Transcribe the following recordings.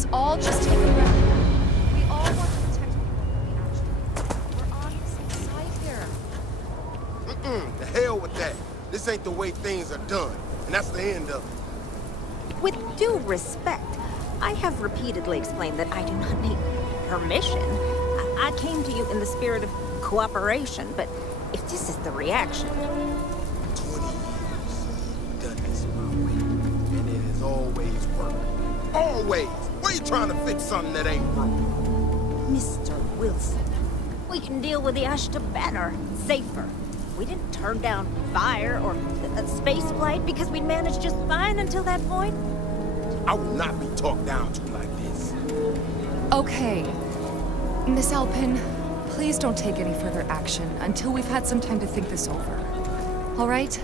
Let's all just take a breath. We all want to protect people from the action. We're on the same side here. The hell with that. This ain't the way things are done, and that's the end of it. With due respect, I have repeatedly explained that I do not need permission. I came to you in the spirit of cooperation, but if this is the reaction... 20 years. Done this my way, and it has always worked. Always! Why you trying to fix something that ain't broke? Mr. Wilson, we can deal with the Ashta banner safer. We didn't turn down fire or a space flight because we'd managed just fine until that point. I will not be talked down to like this. Okay. Miss Alpin, please don't take any further action until we've had some time to think this over. All right?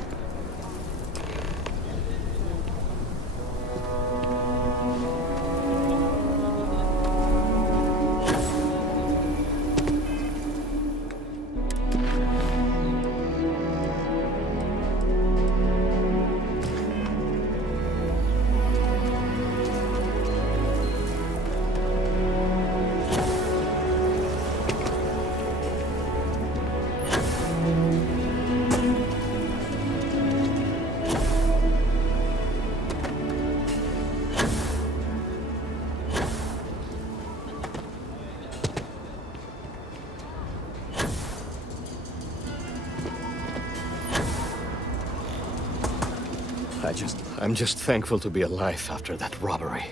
I'm just thankful to be alive after that robbery.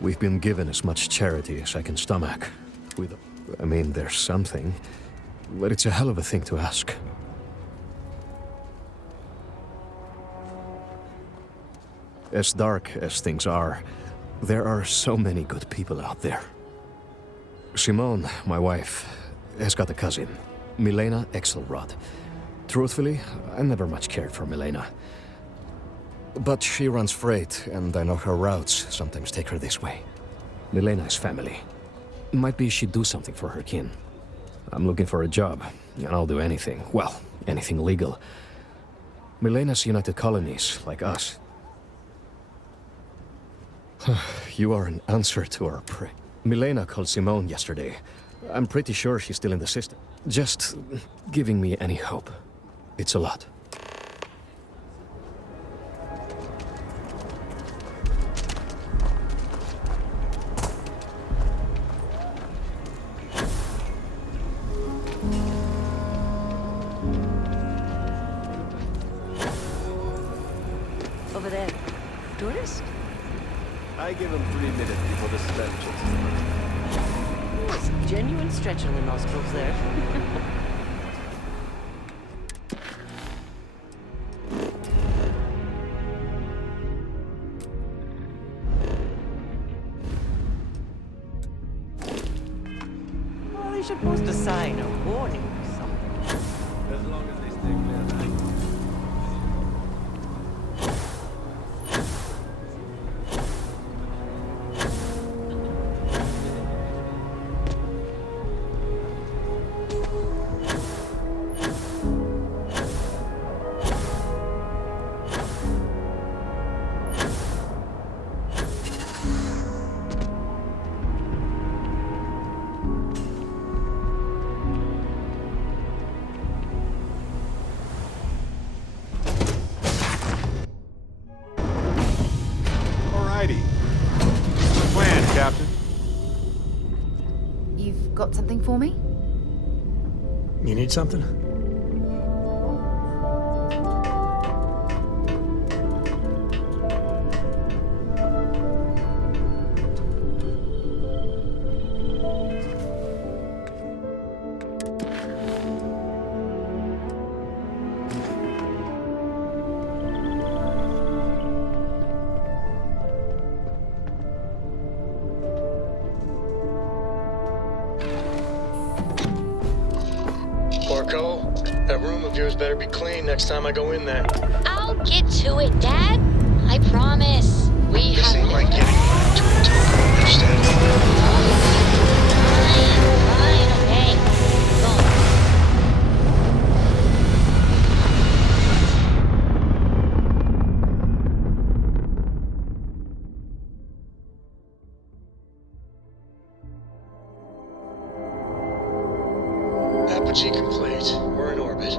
We've been given as much charity as I can stomach. I mean, there's something, but it's a hell of a thing to ask. As dark as things are, there are so many good people out there. Simone, my wife, has got a cousin, Milena Exelrod. Truthfully, I never much cared for Milena. But she runs freight, and I know her routes sometimes take her this way. Milena is family. Might be she'd do something for her kin. I'm looking for a job, and I'll do anything. Well, anything legal. Milena's United Colonies, like us. You are an answer to our prayer. Milena called Simone yesterday. I'm pretty sure she's still in the system. Just giving me any hope. It's a lot. Over there. Tourist? I give him 3 minutes before the smell chases him. Yes, genuine stretch on the nostrils there. Well, they should post a sign, a warning or something. As long as they stay clear of that. Got something for me? You need something? That room of yours better be clean next time I go in there. I'll get to it, Dad. I promise. We This have... ain't like getting back to a token, understand? Fine, okay. Go. Apogee complete. We're in orbit.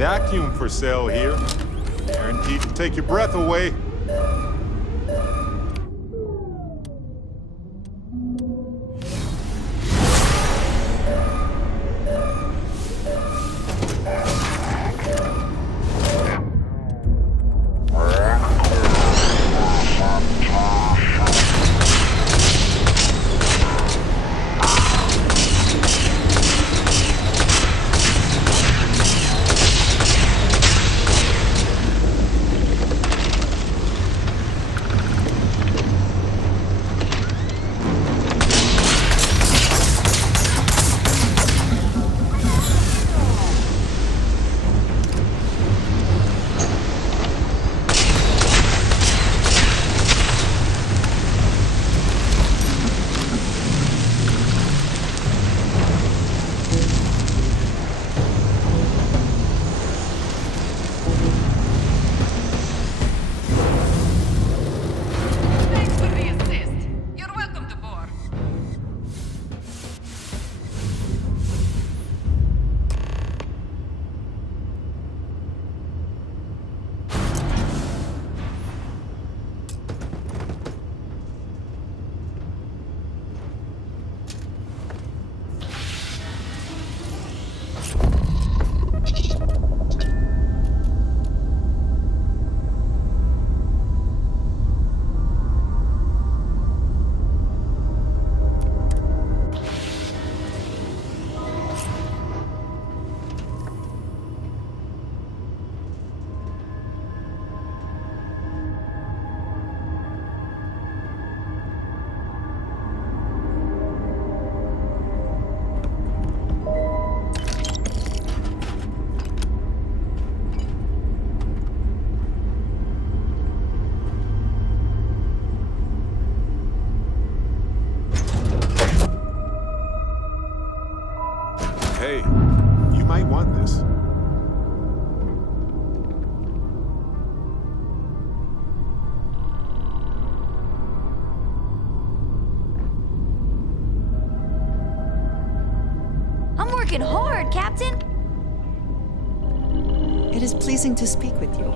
Vacuum for sale here. Guaranteed to take your breath away. working hard, Captain. It is pleasing to speak with you.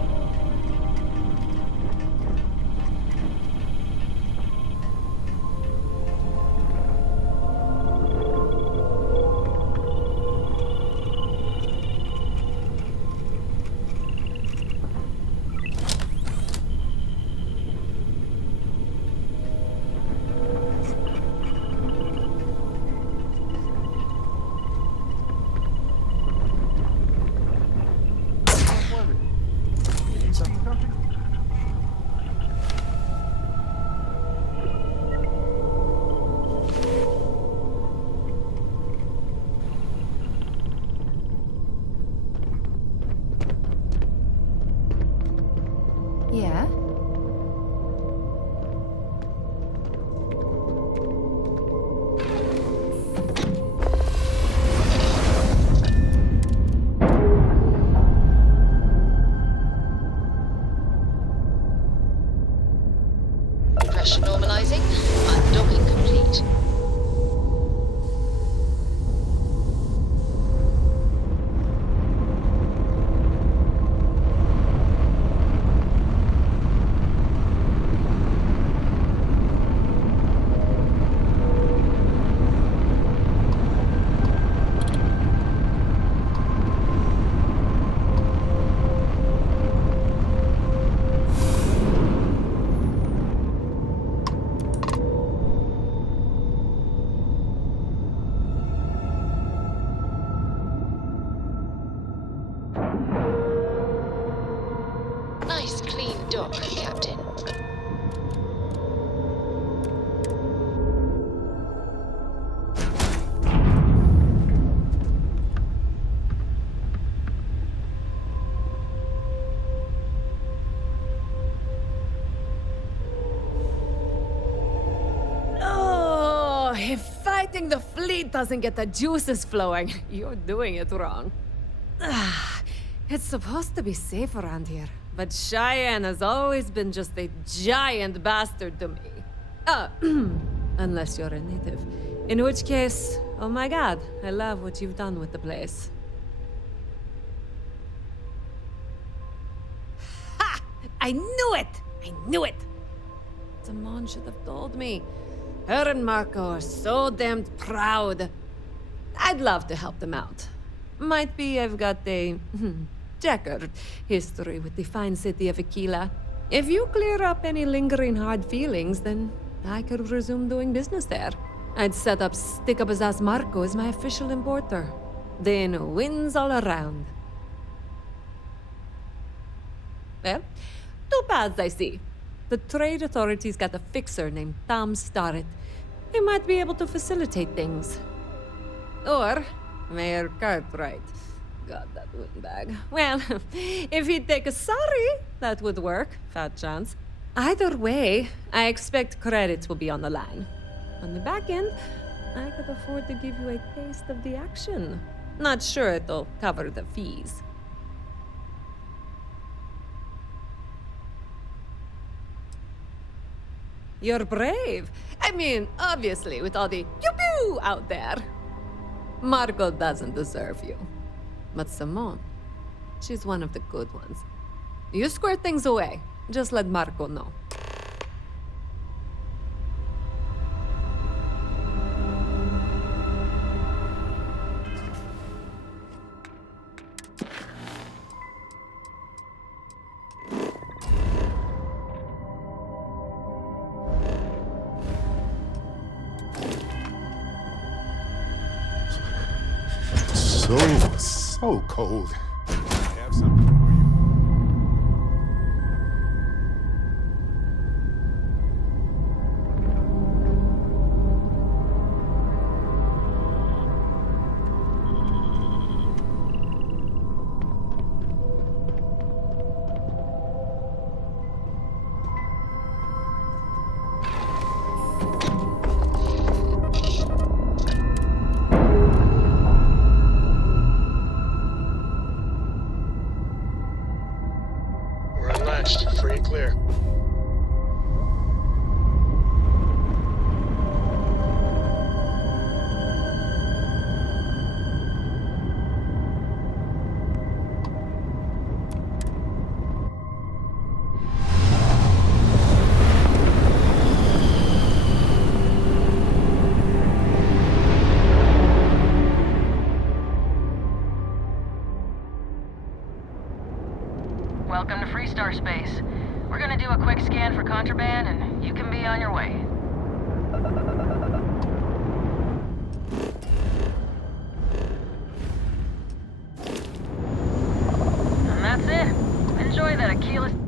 Yeah? Pressure normalizing. Undocking complete. Nice clean dock, Captain. Oh, if fighting the fleet doesn't get the juices flowing, you're doing it wrong. It's supposed to be safe around here, but Cheyenne has always been just a giant bastard to me. Unless you're a native. In which case, oh my god, I love what you've done with the place. Ha! I knew it! I knew it! Simone should have told me. Her and Marco are so damned proud. I'd love to help them out. Might be I've got a checkered history with the fine city of Akila. If you clear up any lingering hard feelings, then I could resume doing business there. I'd set up Stick-Up-His-Ass Marco as my official importer. Then wins all around. Well, two paths I see. The trade authorities got a fixer named Tom Starrett. He might be able to facilitate things. Or Mayor Cartwright. God, that windbag. Well, if he'd take a sorry, that would work. Fat chance. Either way, I expect credits will be on the line. On the back end, I could afford to give you a taste of the action. Not sure it'll cover the fees. You're brave. I mean, obviously, with all the pew-pew out there. Marco doesn't deserve you. But Simone, she's one of the good ones. You square things away. Just let Marco know. So cold. I have something for you. Free and clear. hyperspace. We're gonna do a quick scan for contraband, and you can be on your way. And that's it. Enjoy that Akila.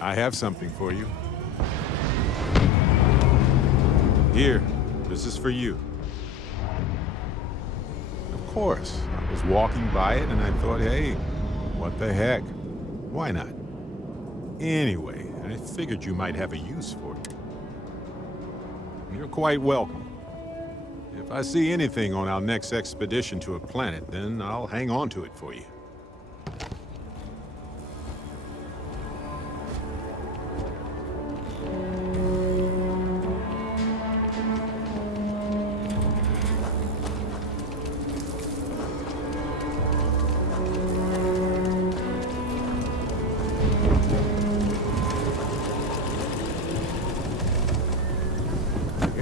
I have something for you. Here, this is for you. Of course, I was walking by it and I thought, hey, what the heck? Why not? Anyway, I figured you might have a use for it. You're quite welcome. If I see anything on our next expedition to a planet, then I'll hang on to it for you.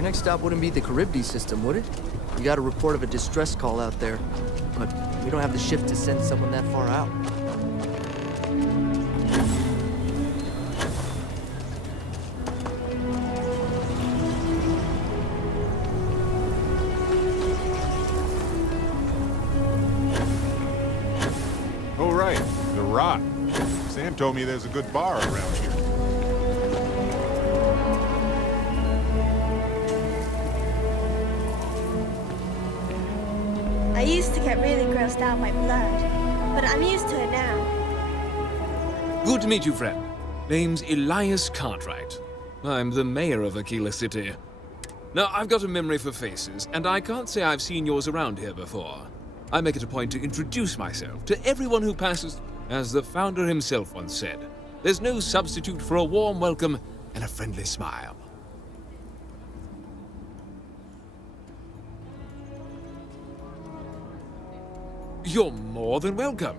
Next stop wouldn't be the Charybdis system, would it? We got a report of a distress call out there, but we don't have the shift to send someone that far out. Oh, right, the Rock. Sam told me there's a good bar around here. I used to get really grossed out by blood, but I'm used to it now. Good to meet you, friend. Name's Elias Cartwright. I'm the mayor of Akila City. Now, I've got a memory for faces, and I can't say I've seen yours around here before. I make it a point to introduce myself to everyone who passes. As the founder himself once said, there's no substitute for a warm welcome and a friendly smile. You're more than welcome.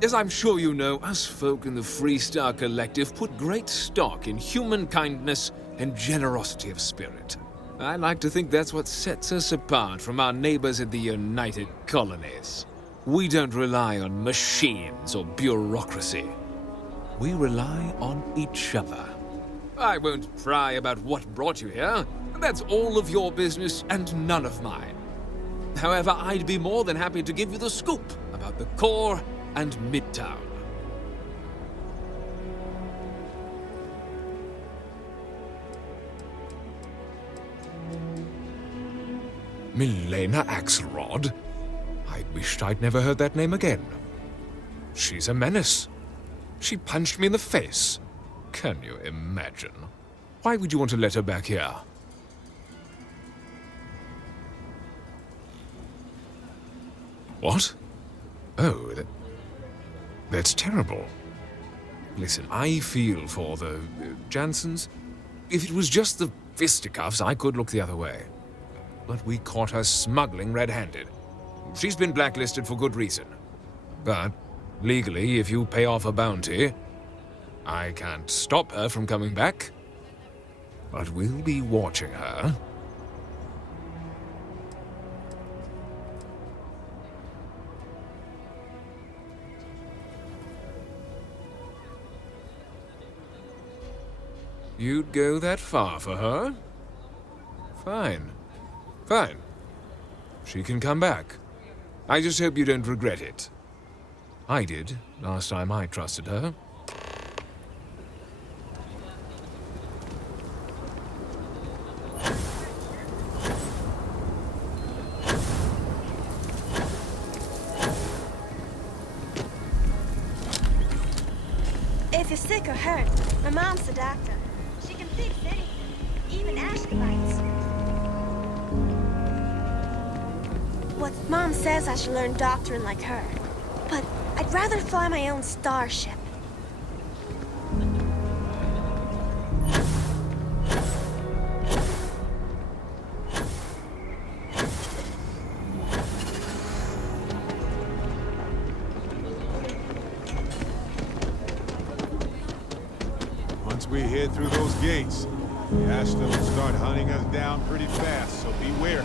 As I'm sure you know, us folk in the Freestar Collective put great stock in human kindness and generosity of spirit. I like to think that's what sets us apart from our neighbors in the United Colonies. We don't rely on machines or bureaucracy. We rely on each other. I won't pry about what brought you here. That's all of your business and none of mine. However, I'd be more than happy to give you the scoop about the core and Midtown. Milena Axelrod? I wished I'd never heard that name again. She's a menace. She punched me in the face. Can you imagine? Why would you want to let her back here? What? Oh, that's terrible. Listen, I feel for the Jansons. If it was just the fisticuffs, I could look the other way. But we caught her smuggling red-handed. She's been blacklisted for good reason. But, legally, if you pay off a bounty, I can't stop her from coming back. But we'll be watching her. You'd go that far for her? Fine. Fine. She can come back. I just hope you don't regret it. I did, last time I trusted her. If you're sick or hurt, my mom's the doctor. She can fix anything, even ashkabites. What Mom says I should learn doctoring like her. But I'd rather fly my own starship. Once we head through those gates, the Ashton will start hunting us down pretty fast, so beware.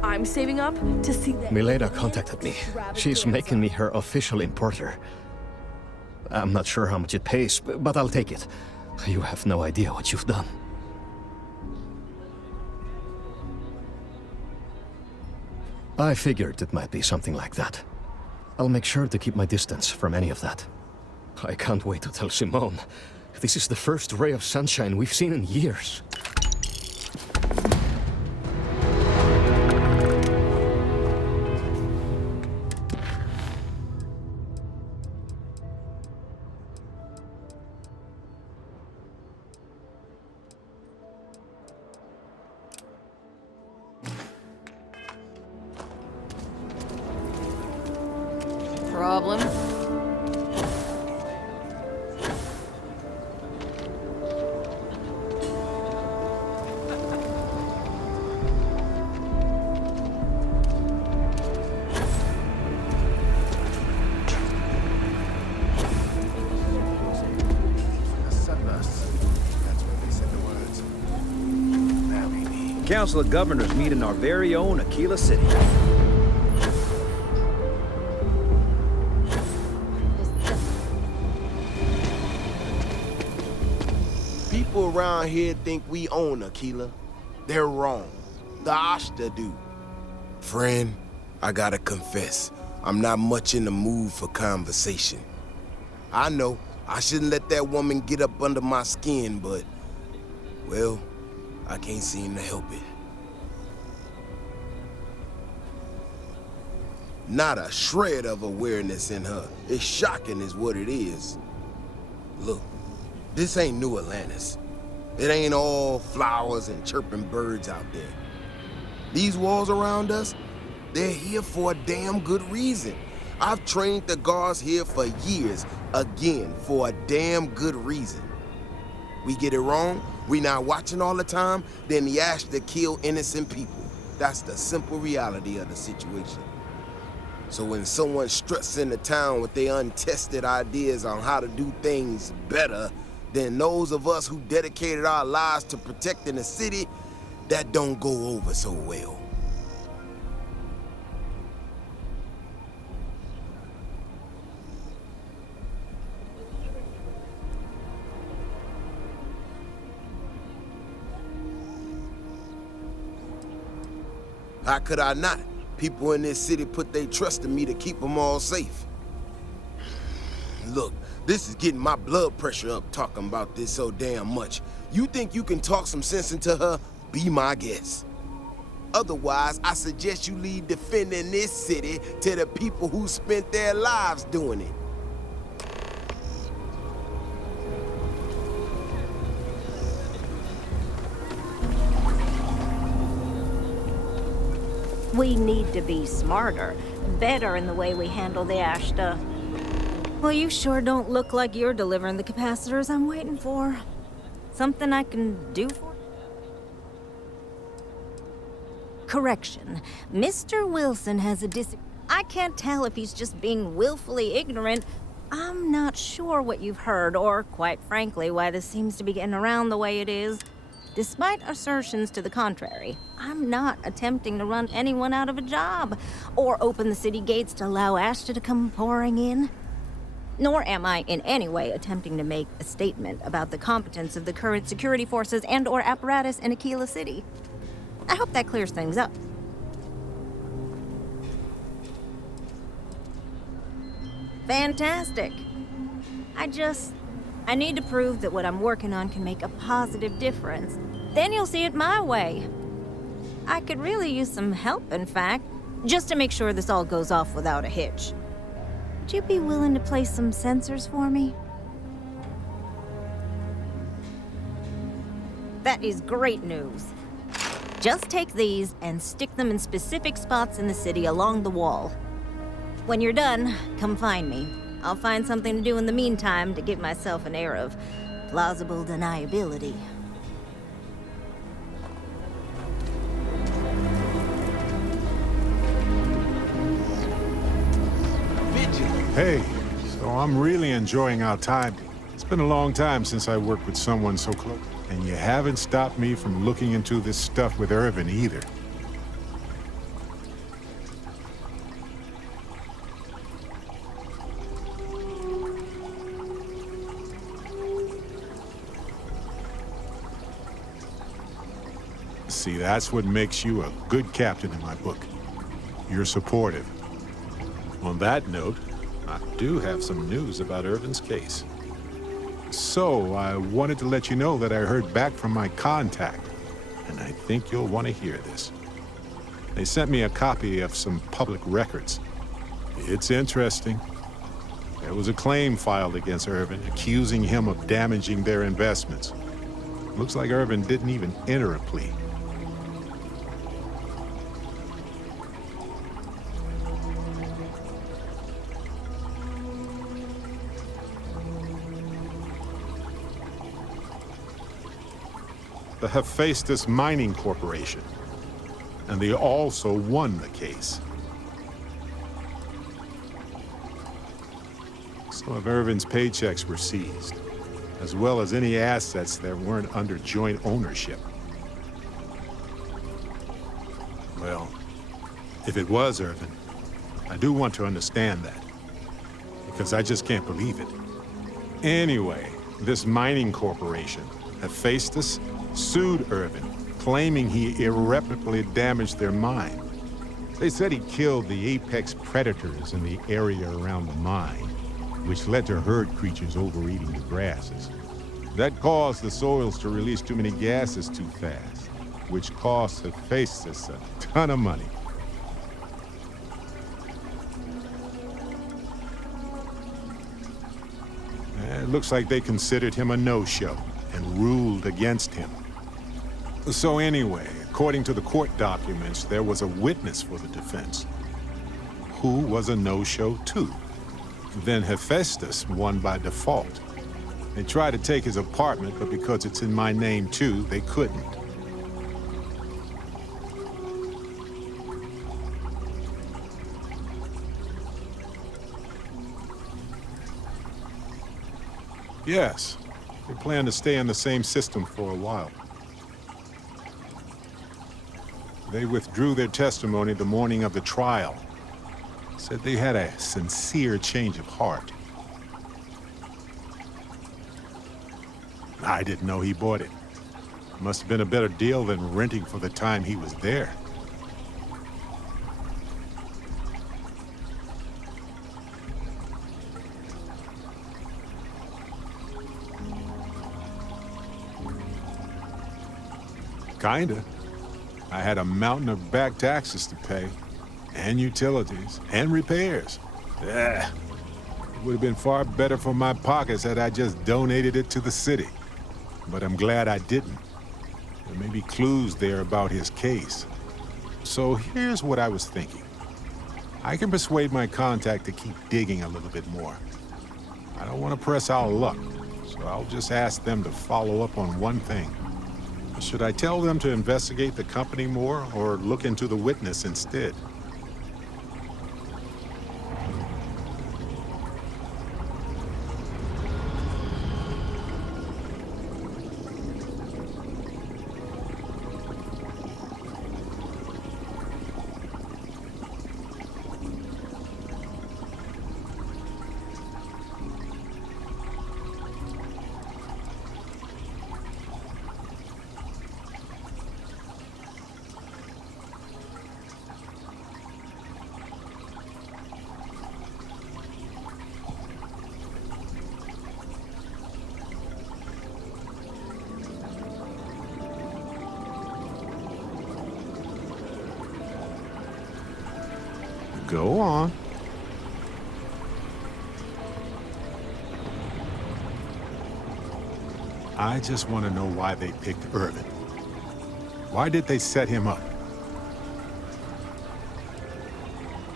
I'm saving up to see that. Milena contacted me. She's making me her official importer. I'm not sure how much it pays, but I'll take it. You have no idea what you've done. I figured it might be something like that. I'll make sure to keep my distance from any of that. I can't wait to tell Simone. This is the first ray of sunshine we've seen in years. Problem? The Council of Governors meet in our very own Akila City. People around here think we own Akila. They're wrong. The Ashta do. Friend, I gotta confess, I'm not much in the mood for conversation. I know, I shouldn't let that woman get up under my skin, but, well, I can't seem to help it. Not a shred of awareness in her. It's shocking is what it is. Look, this ain't New Atlantis. It ain't all flowers and chirping birds out there. These walls around us, they're here for a damn good reason. I've trained the guards here for years, again, for a damn good reason. We get it wrong, we not watching all the time, then the Ashta kill innocent people. That's the simple reality of the situation. So when someone struts into town with their untested ideas on how to do things better than those of us who dedicated our lives to protecting the city, that don't go over so well. How could I not? People in this city put their trust in me to keep them all safe. Look, this is getting my blood pressure up talking about this so damn much. You think you can talk some sense into her? Be my guest. Otherwise, I suggest you leave defending this city to the people who spent their lives doing it. We need to be smarter, better in the way we handle the Ashta. Well, you sure don't look like you're delivering the capacitors I'm waiting for. Something I can do for you? Correction. Mr. Wilson has a I can't tell if he's just being willfully ignorant. I'm not sure what you've heard, or, quite frankly, why this seems to be getting around the way it is. Despite assertions to the contrary, I'm not attempting to run anyone out of a job, or open the city gates to allow Ashta to come pouring in. Nor am I in any way attempting to make a statement about the competence of the current security forces and/or apparatus in Akila City. I hope that clears things up. Fantastic. I need to prove that what I'm working on can make a positive difference. Then you'll see it my way. I could really use some help, in fact, just to make sure this all goes off without a hitch. Would you be willing to place some sensors for me? That is great news. Just take these and stick them in specific spots in the city along the wall. When you're done, come find me. I'll find something to do in the meantime to give myself an air of plausible deniability. Hey, so I'm really enjoying our time. It's been a long time since I worked with someone so close. And you haven't stopped me from looking into this stuff with Irvin either. See, that's what makes you a good captain in my book. You're supportive. On that note, I do have some news about Irvin's case. So, I wanted to let you know that I heard back from my contact, and I think you'll want to hear this. They sent me a copy of some public records. It's interesting. There was a claim filed against Irvin, accusing him of damaging their investments. Looks like Irvin didn't even enter a plea. The Hephaestus Mining Corporation, and they also won the case. Some of Irvin's paychecks were seized, as well as any assets that weren't under joint ownership. Well, if it was Irvin, I do want to understand that, because I just can't believe it. Anyway, this mining corporation, Hephaestus, sued Irvin, claiming he irreparably damaged their mine. They said he killed the apex predators in the area around the mine, which led to herd creatures overeating the grasses. That caused the soils to release too many gases too fast, which cost Hephaestus a ton of money. It looks like they considered him a no-show and ruled against him. So anyway, according to the court documents, there was a witness for the defense, who was a no-show too. Then Hephaestus won by default. They tried to take his apartment, but because it's in my name too, they couldn't. Yes, they plan to stay in the same system for a while. They withdrew their testimony the morning of the trial. Said they had a sincere change of heart. I didn't know he bought it. Must have been a better deal than renting for the time he was there. Kinda. I had a mountain of back taxes to pay, and utilities, and repairs. It would have been far better for my pockets had I just donated it to the city. But I'm glad I didn't. There may be clues there about his case. So here's what I was thinking. I can persuade my contact to keep digging a little bit more. I don't want to press our luck, so I'll just ask them to follow up on one thing. Should I tell them to investigate the company more, or look into the witness instead? Go on. I just want to know why they picked Irvin. Why did they set him up?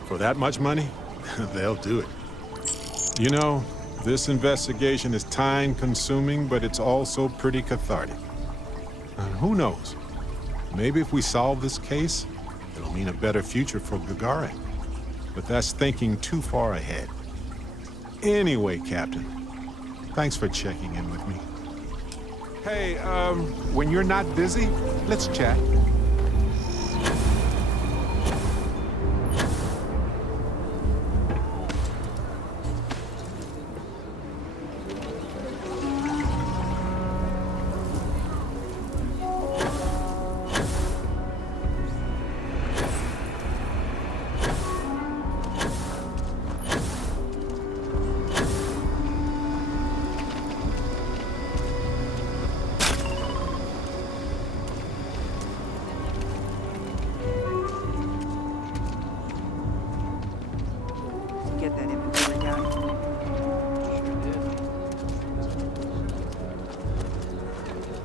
For that much money? They'll do it. You know, this investigation is time-consuming, but it's also pretty cathartic. And who knows? Maybe if we solve this case, it'll mean a better future for Gagarin. But that's thinking too far ahead. Anyway, Captain, thanks for checking in with me. Hey, when you're not busy, let's chat.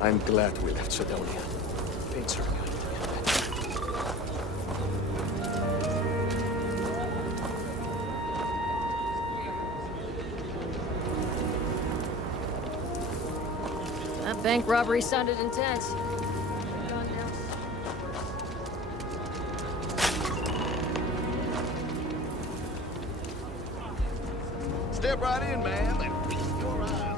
I'm glad we left Sidonia. Things are good. That bank robbery sounded intense. Step right in, man. And feast your eyes.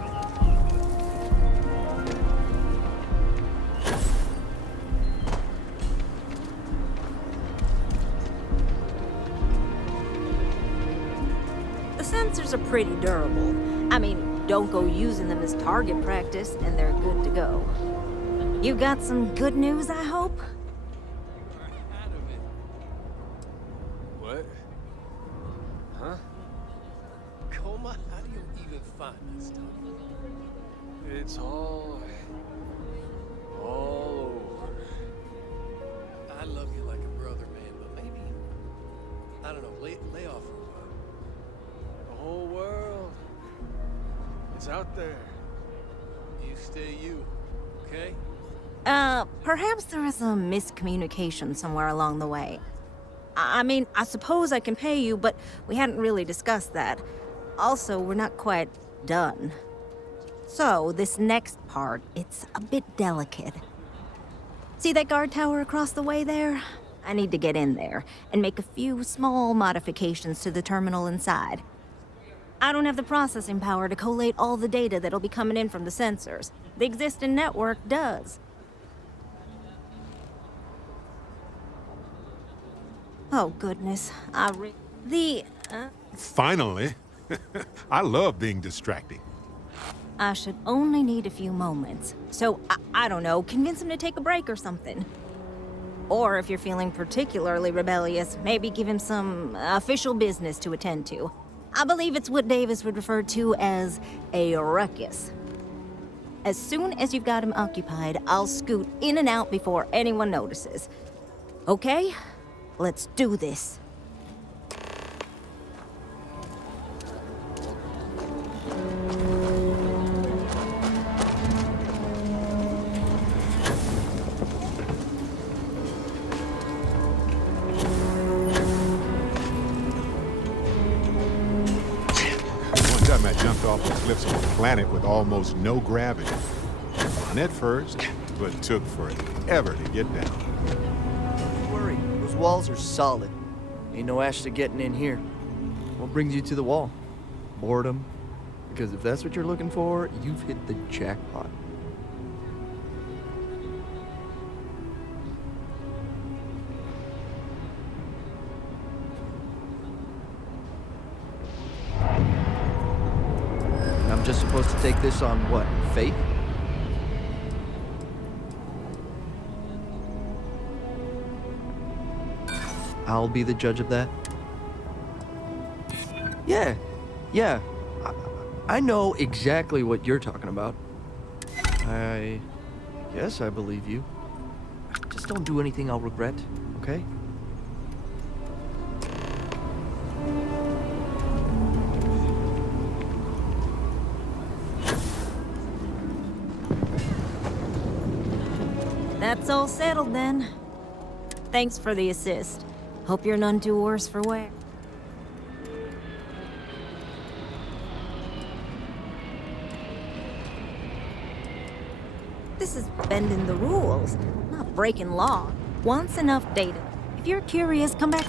The sensors are pretty durable. I mean, don't go using them as target practice, and they're good to go. You got some good news, I hope? What? Huh? Coma? How do you even find that stuff? It's all over. I love you like a brother, man, but maybe, I don't know, lay off for a while. The whole world, it's out there. You stay you, okay? Perhaps there is a miscommunication somewhere along the way. I mean, I suppose I can pay you, but we hadn't really discussed that. Also, we're not quite done. So, this next part, it's a bit delicate. See that guard tower across the way there? I need to get in there and make a few small modifications to the terminal inside. I don't have the processing power to collate all the data that'll be coming in from the sensors. The existing network does. Oh, goodness. Finally. I love being distracting. I should only need a few moments. So, I don't know, convince him to take a break or something. Or if you're feeling particularly rebellious, maybe give him some official business to attend to. I believe it's what Davis would refer to as a ruckus. As soon as you've got him occupied, I'll scoot in and out before anyone notices. Okay? Let's do this. I jumped off the cliffs of a planet with almost no gravity. Fun at first, but took forever to get down. Don't worry, those walls are solid. Ain't no Ashley getting in here. What brings you to the wall? Boredom? Because if that's what you're looking for, you've hit the jackpot. Just supposed to take this on what? Faith? I'll be the judge of that? Yeah. I know exactly what you're talking about. I guess I believe you. Just don't do anything I'll regret, okay? That's all settled then. Thanks for the assist. Hope you're none too worse for wear. This is bending the rules, not breaking law. Once enough data. If you're curious, come back.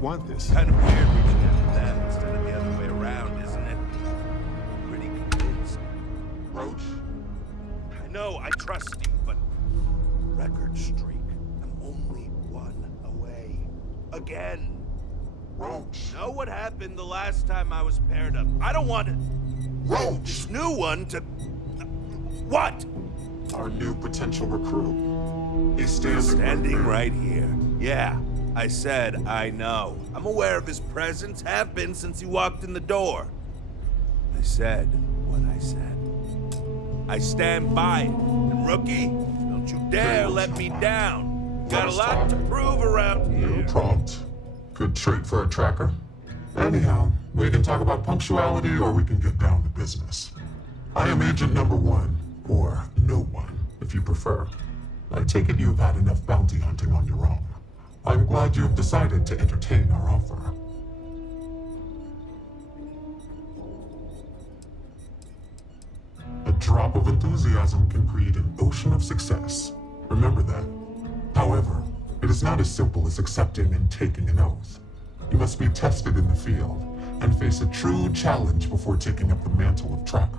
want this. Kind of weird reaching out to them instead of the other way around, isn't it? Pretty convinced. Roach? I know, I trust you, but... Record streak. I'm only one away. Again. Roach. Know what happened the last time I was paired up? I don't want it. Roach! This new one to... What? Our new potential recruit. He's standing right here. Yeah, I said I know. I'm aware of his presence, have been since he walked in the door. I said what I said. I stand by it. And rookie, don't you dare let me down. Got a lot to prove around here. New prompt. Good trait for a tracker. Anyhow, we can talk about punctuality or we can get down to business. I am agent number 1, or no one, if you prefer. I take it you've had enough bounty hunting on your own. I'm glad you have decided to entertain our offer. A drop of enthusiasm can create an ocean of success. Remember that. However, it is not as simple as accepting and taking an oath. You must be tested in the field and face a true challenge before taking up the mantle of tracker.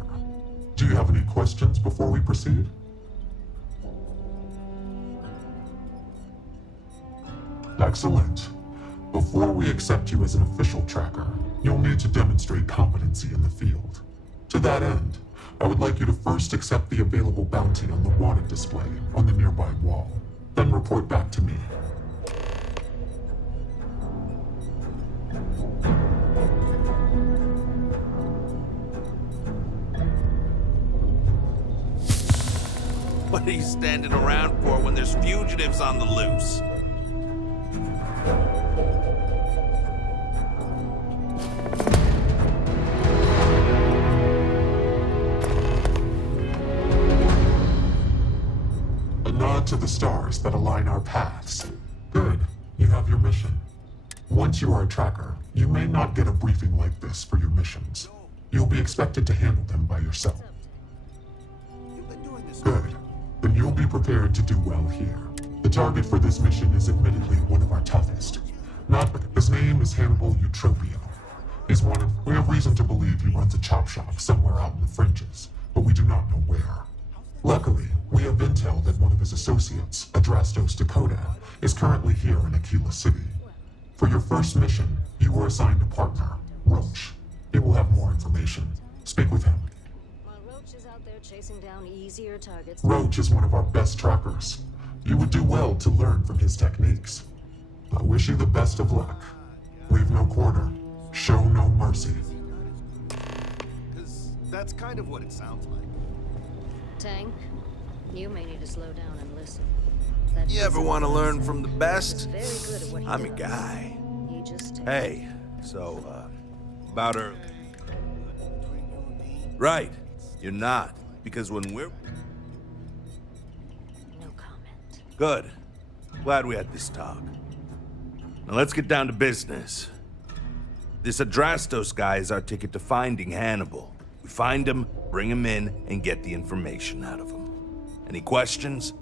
Do you have any questions before we proceed? Excellent. Before we accept you as an official tracker, you'll need to demonstrate competency in the field. To that end, I would like you to first accept the available bounty on the wanted display on the nearby wall, then report back to me. What are you standing around for when there's fugitives on the loose? A nod to the stars that align our paths. Good. You have your mission. Once you are a tracker, you may not get a briefing like this for your missions. You'll be expected to handle them by yourself. Good. Then you'll be prepared to do well here. The target for this mission is admittedly one of our toughest. His name is Hannibal Eutropio. He's wanted. We have reason to believe he runs a chop shop somewhere out in the fringes, but we do not know where. Luckily, we have intel that one of his associates, Adrastos Dakota, is currently here in Akila City. For your first mission, you were assigned a partner, Roach. He will have more information. Speak with him. Roach is out there chasing down easier targets. Roach is one of our best trackers. You would do well to learn from his techniques. I wish you the best of luck. Leave no quarter. Show no mercy. Because that's kind of what it sounds like. Tank, you may need to slow down and listen. You ever want to learn from the best? Very good at what he I'm your does. guy. He just takes Hey, so, about her... Right, you're not. Because when we're... No comment. Good. Glad we had this talk. Now let's get down to business. This Adrastos guy is our ticket to finding Hannibal. We find him, bring him in, and get the information out of him. Any questions?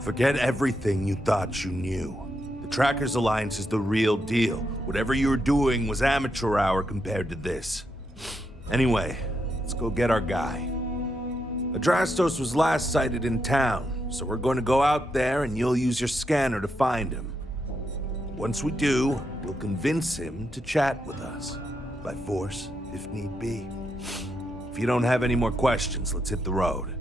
Forget everything you thought you knew. The Trackers Alliance is the real deal. Whatever you were doing was amateur hour compared to this. Anyway, let's go get our guy. Adrastos was last sighted in town, so we're going to go out there and you'll use your scanner to find him. Once we do, we'll convince him to chat with us. By force, if need be. If you don't have any more questions, let's hit the road.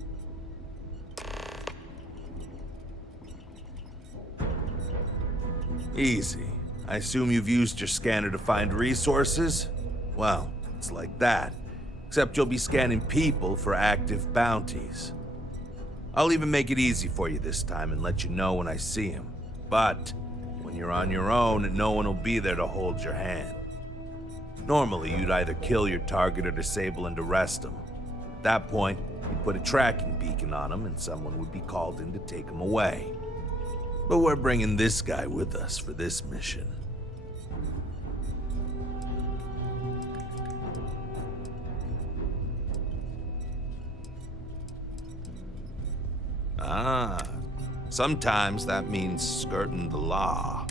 Easy. I assume you've used your scanner to find resources? Well, it's like that. Except you'll be scanning people for active bounties. I'll even make it easy for you this time and let you know when I see him. But when you're on your own, no one will be there to hold your hand. Normally, you'd either kill your target or disable and arrest him. At that point, you'd put a tracking beacon on him and someone would be called in to take him away. But we're bringing this guy with us for this mission. Sometimes that means skirting the law.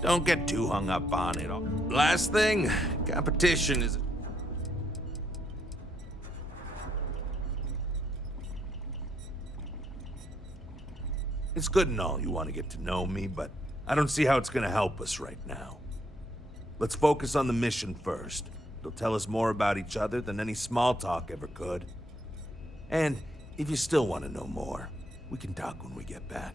Don't get too hung up on it. Last thing, competition is... It's good and all you want to get to know me, but I don't see how it's gonna help us right now. Let's focus on the mission first. It'll tell us more about each other than any small talk ever could. And if you still want to know more, we can talk when we get back.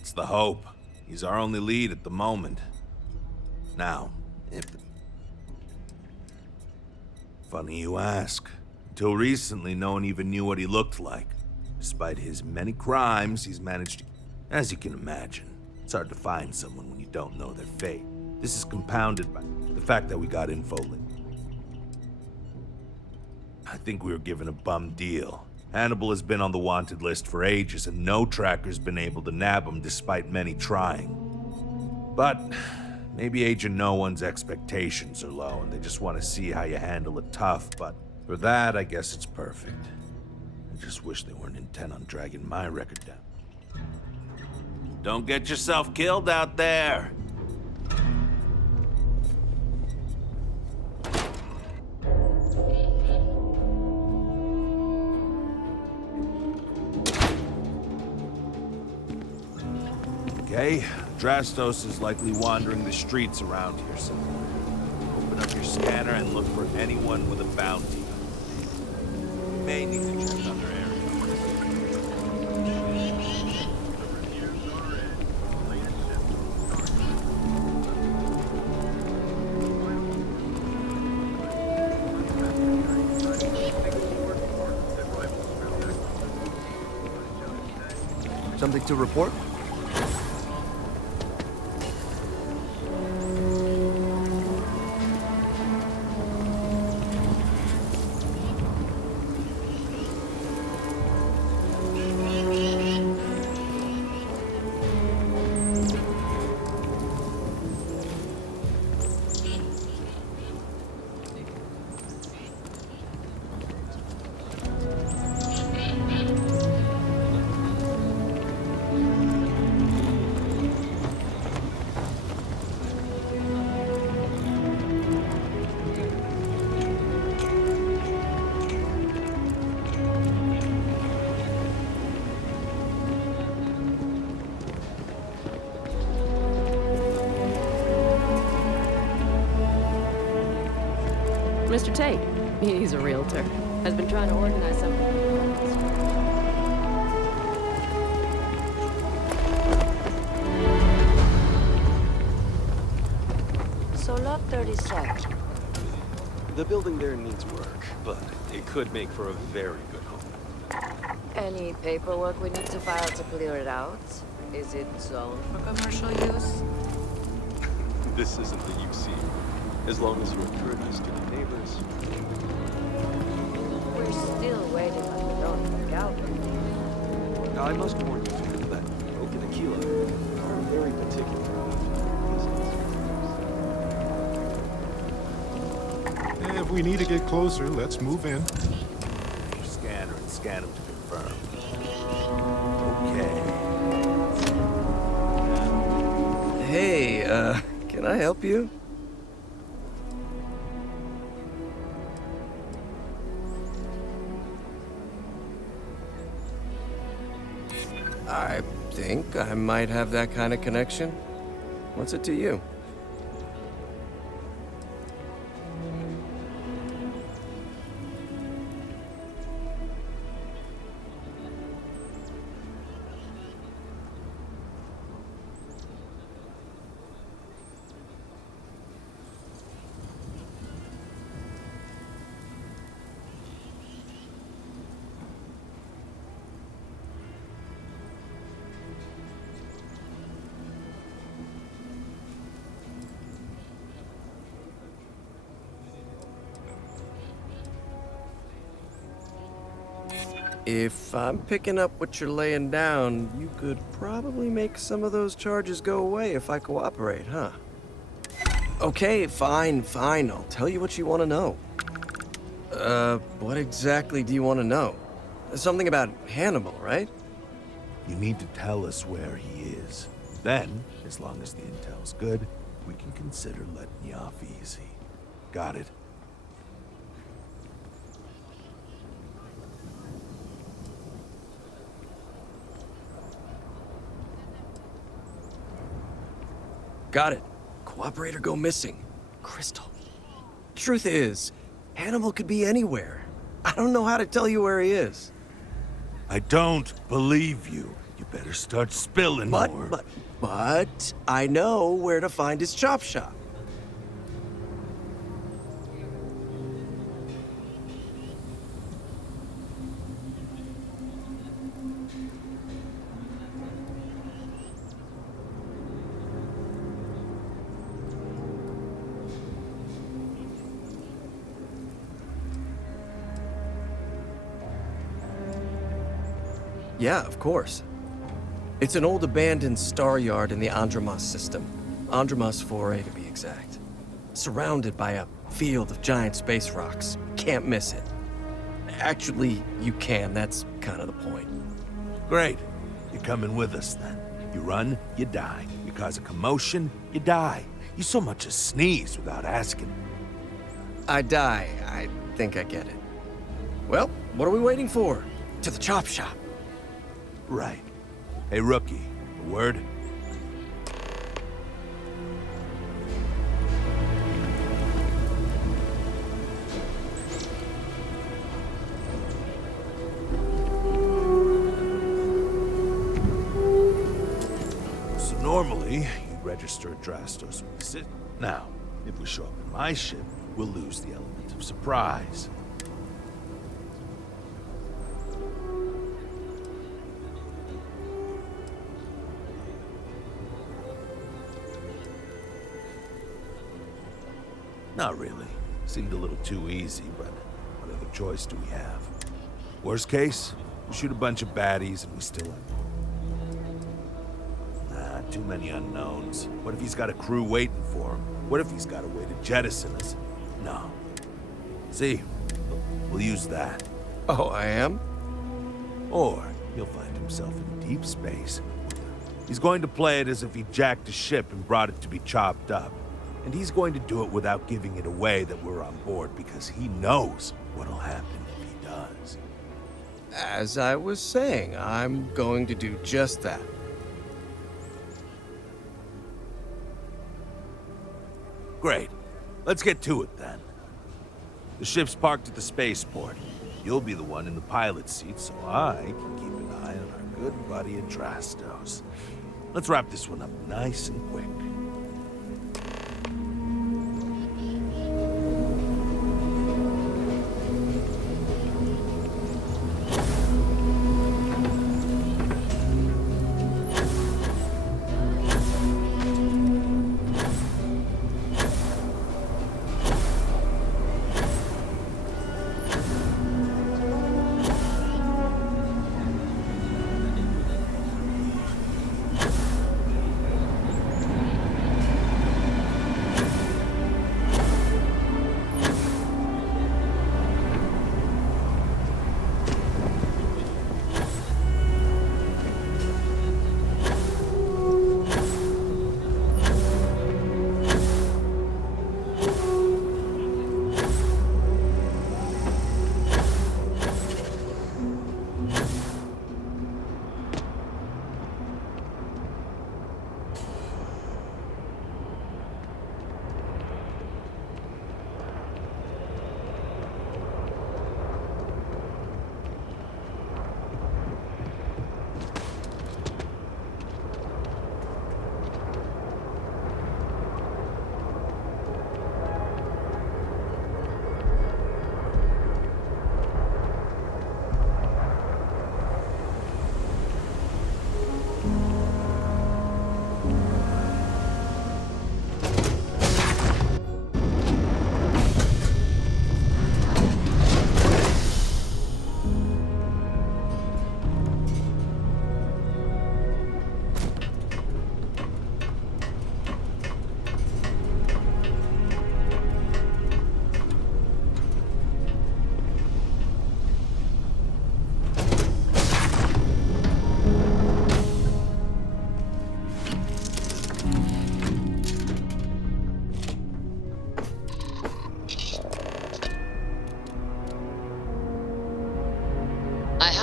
It's the Hope. He's our only lead at the moment. Now, if... Funny you ask. Until recently, no one even knew what he looked like. Despite his many crimes, he's managed to... As you can imagine, it's hard to find someone when you don't know their fate. This is compounded by the fact that we got info link. I think we were given a bum deal. Hannibal has been on the wanted list for ages, and no tracker's been able to nab him despite many trying. But maybe Agent No One's expectations are low, and they just want to see how you handle it tough, but for that, I guess it's perfect. I just wish they weren't intent on dragging my record down. Don't get yourself killed out there! Okay, Drastos is likely wandering the streets around here somewhere. Open up your scanner and look for anyone with a bounty. You may need to check other areas. Something to report? Mr. Tate, he's a realtor, has been trying to organize something. So lot 37. The building there needs work, but it could make for a very good home. Any paperwork we need to file to clear it out? Is it zoned for commercial use? This isn't the UC. As long as you're courteous to the neighbors. We're still waiting on the loan from Galvin. I must warn you too that Oak and Akila are very particular about If we need to get closer, let's move in. Your scanner and scan them to confirm. Okay. Hey, can I help you? I think I might have that kind of connection. What's it to you? If I'm picking up what you're laying down, you could probably make some of those charges go away if I cooperate, huh? Okay, fine. I'll tell you what you want to know. What exactly do you want to know? Something about Hannibal, right? You need to tell us where he is. Then, as long as the intel's good, we can consider letting you off easy. Got it? Got it. Cooperator go missing. Crystal. Truth is, Hannibal could be anywhere. I don't know how to tell you where he is. I don't believe you. You better start spilling more. But I know where to find his chop shop. Yeah, of course. It's an old abandoned star yard in the Andromos system. Andromos 4A to be exact. Surrounded by a field of giant space rocks. Can't miss it. Actually, you can. That's kind of the point. Great. You're coming with us then. You run, you die. You cause a commotion, you die. You so much as sneeze without asking. I die. I think I get it. Well, what are we waiting for? To the chop shop. Right. Hey, rookie, a word? So normally, you'd register at Drastos when you sit. Now, if we show up in my ship, we'll lose the element of surprise. Not really. Seemed a little too easy, but what other choice do we have? Worst case, we shoot a bunch of baddies and we still have... too many unknowns. What if he's got a crew waiting for him? What if he's got a way to jettison us? No. See, we'll use that. Oh, I am? Or he'll find himself in deep space. He's going to play it as if he jacked a ship and brought it to be chopped up. And he's going to do it without giving it away that we're on board because he knows what'll happen if he does. As I was saying, I'm going to do just that. Great. Let's get to it then. The ship's parked at the spaceport. You'll be the one in the pilot's seat, so I can keep an eye on our good buddy at Drastos. Let's wrap this one up nice and quick.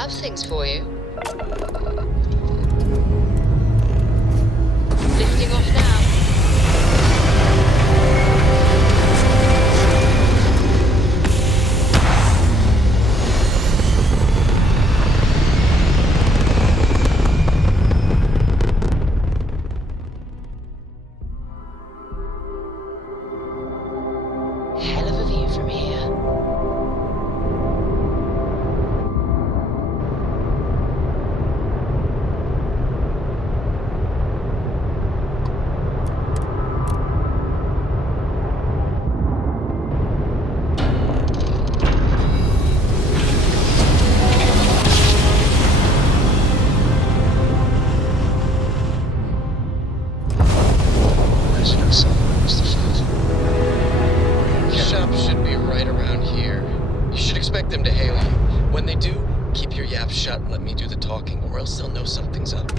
have things for you. Lifting off now. Hell of a view from here. Shop should be right around here. You should expect them to hail you. When they do, keep your yap shut and let me do the talking, or else they'll know something's up.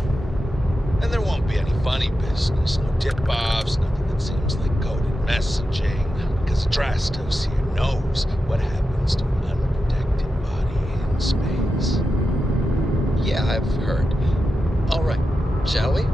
And there won't be any funny business, no tip-offs, nothing that seems like coded messaging, because Drastos here knows what happens to an unprotected body in space. Yeah, I've heard. All right, shall we?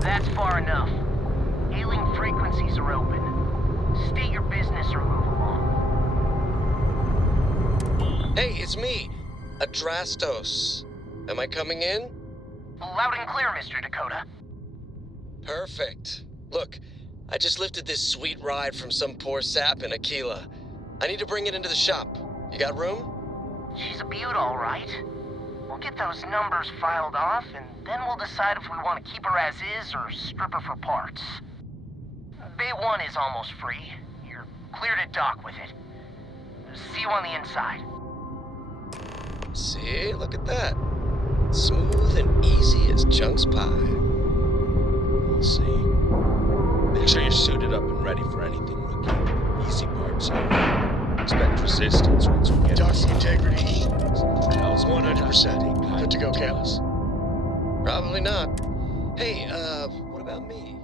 That's far enough. Hailing frequencies are open. State your business or move along. Hey, it's me, Adrastos. Am I coming in? Loud and clear, Mr. Dakota. Perfect. Look, I just lifted this sweet ride from some poor sap in Akila. I need to bring it into the shop. You got room? She's a beaut, all right. We'll get those numbers filed off, and then we'll decide if we want to keep her as is or strip her for parts. Bay 1 is almost free. You're clear to dock with it. See you on the inside. See? Look at that. Smooth and easy as Chunk's pie. We'll see. Make sure you're suited up and ready for anything, rookie. Easy parts over. Expect resistance once we get Docking integrity. 100%. Good to go, Camus. Probably not. Hey, what about me?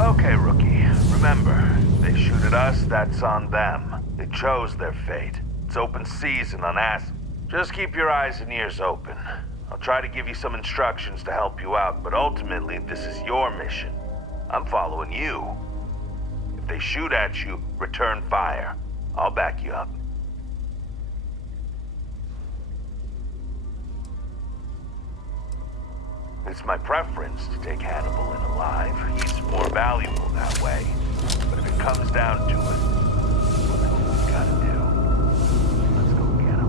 Okay, rookie. Remember, they shoot at us, that's on them. They chose their fate. It's open season on us. Just keep your eyes and ears open. I'll try to give you some instructions to help you out, but ultimately, this is your mission. I'm following you. If they shoot at you, return fire. I'll back you up. It's my preference to take Hannibal in alive. He's more valuable that way. But if it comes down to it, well, that's what we gotta do. Let's go get him.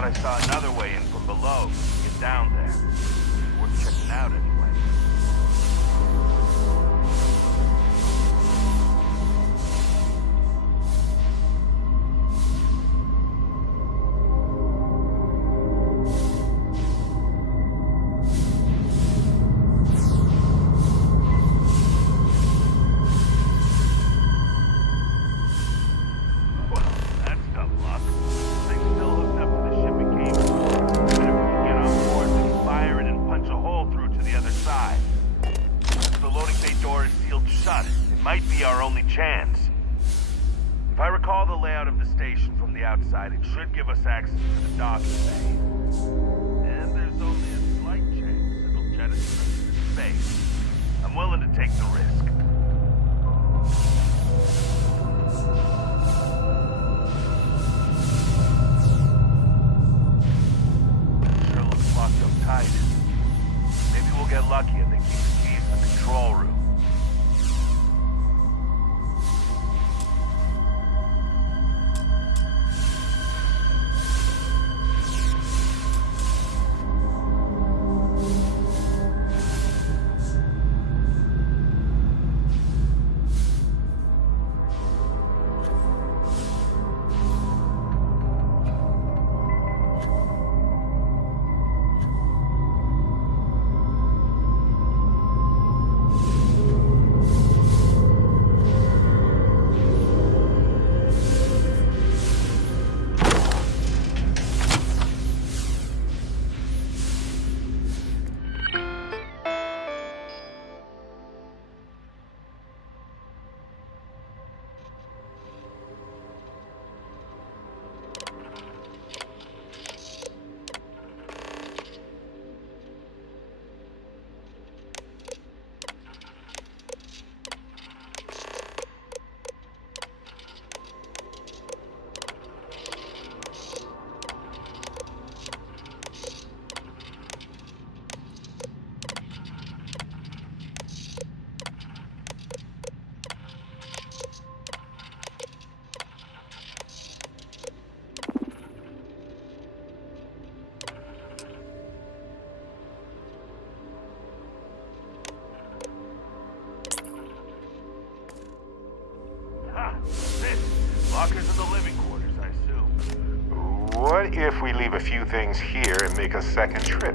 thought I saw another way in from below. Get down there. Worth checking out anyway. It should give us access to the docking bay. And there's only a slight chance it'll jettison us into space. I'm willing to take the risk. Sure looks locked up tight. Maybe we'll get lucky and they keep the keys in the control room. Lockers in the living quarters, I assume. What if we leave a few things here and make a second trip?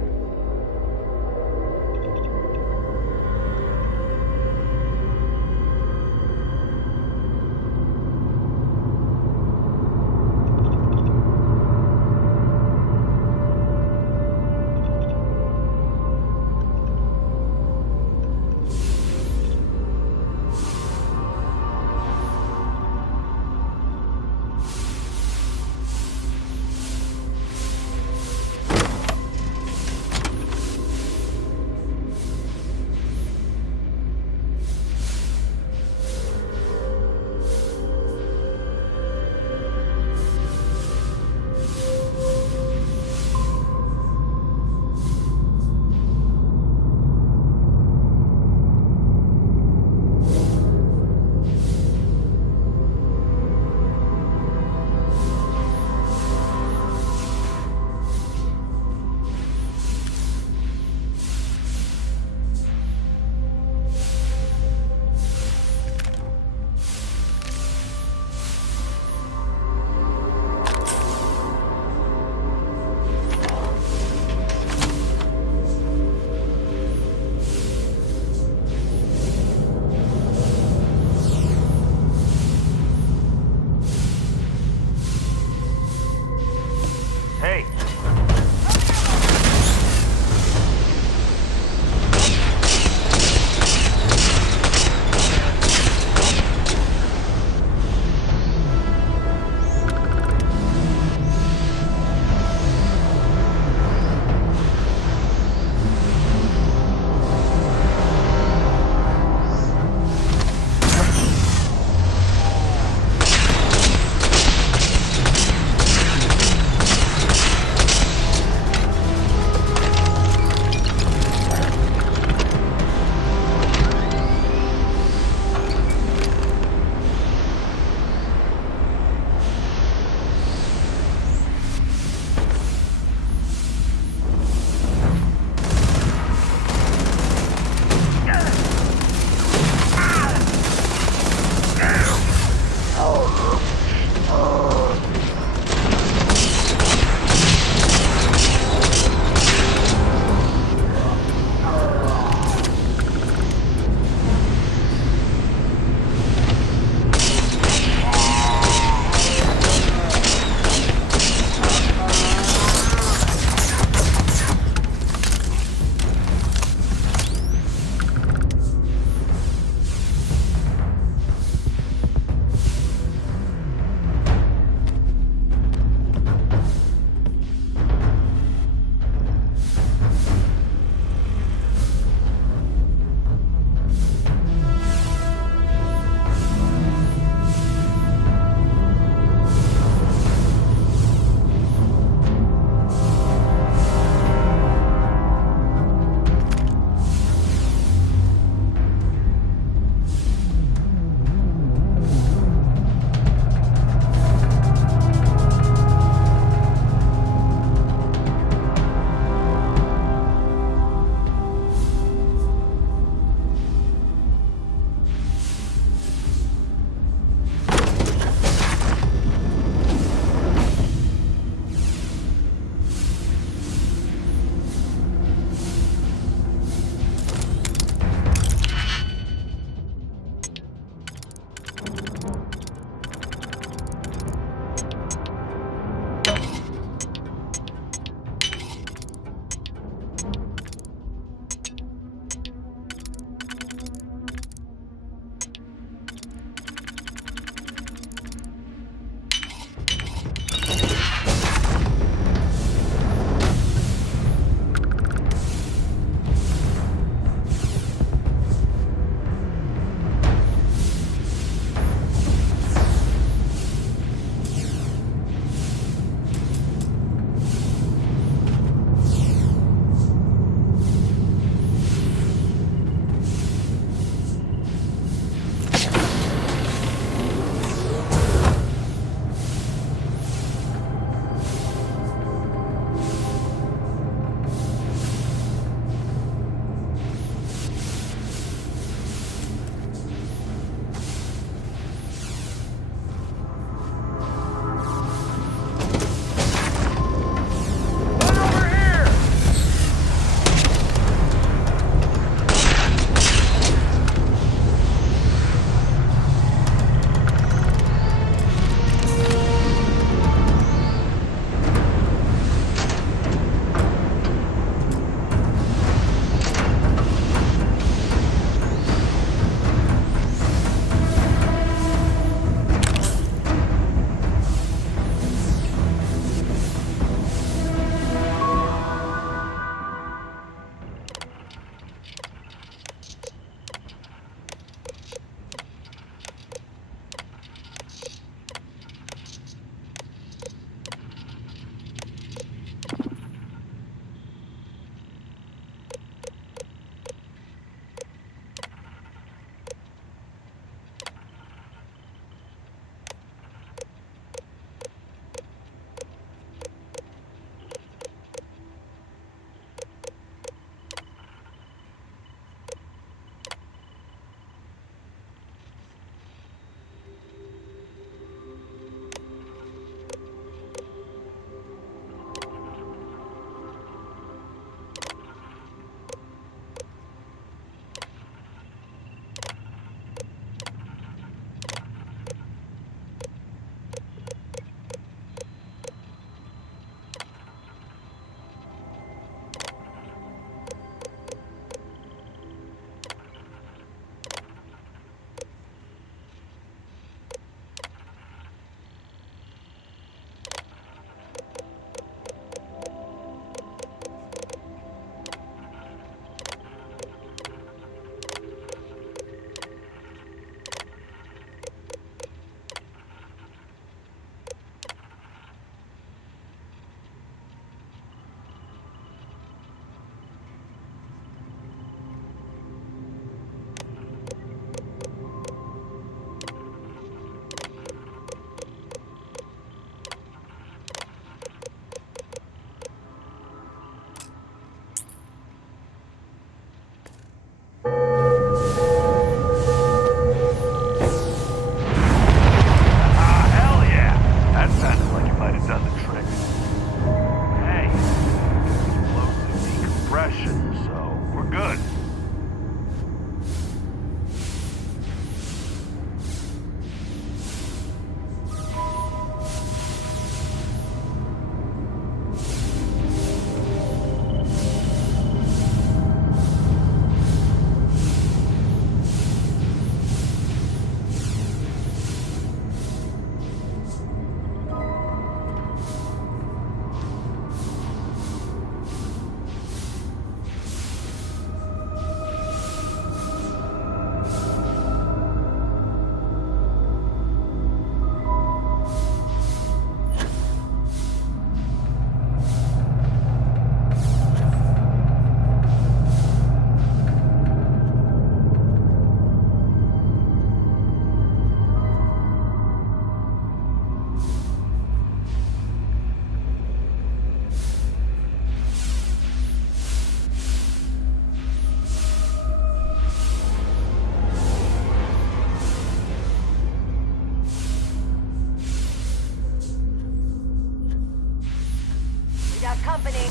company.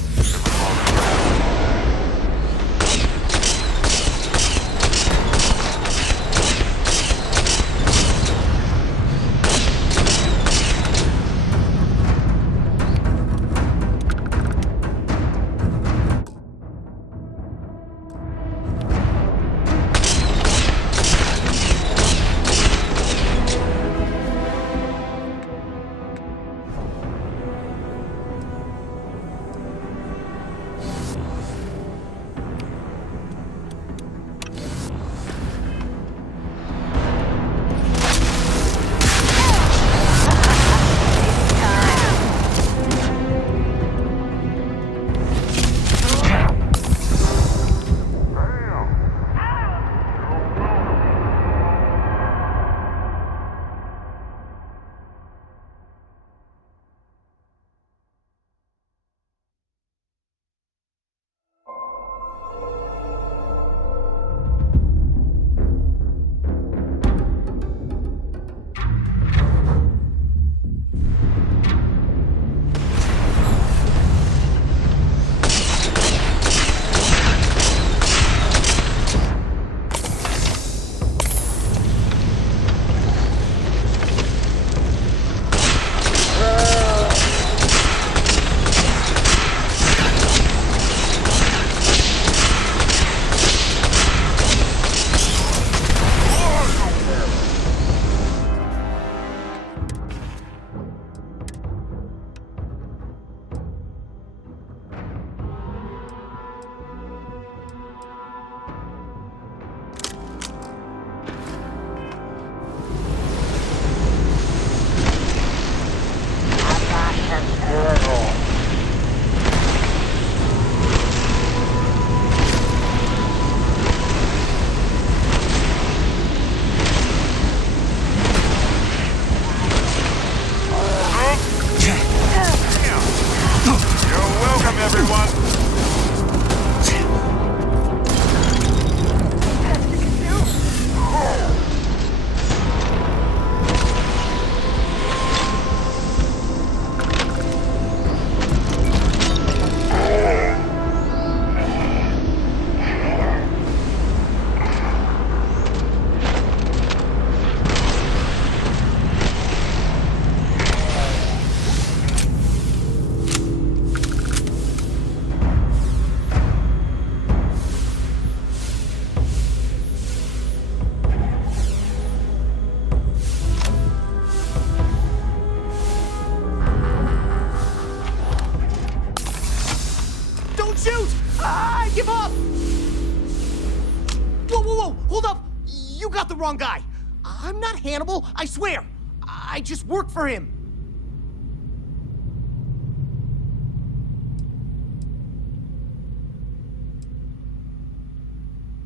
Wrong guy. I'm not Hannibal, I swear. I just work for him.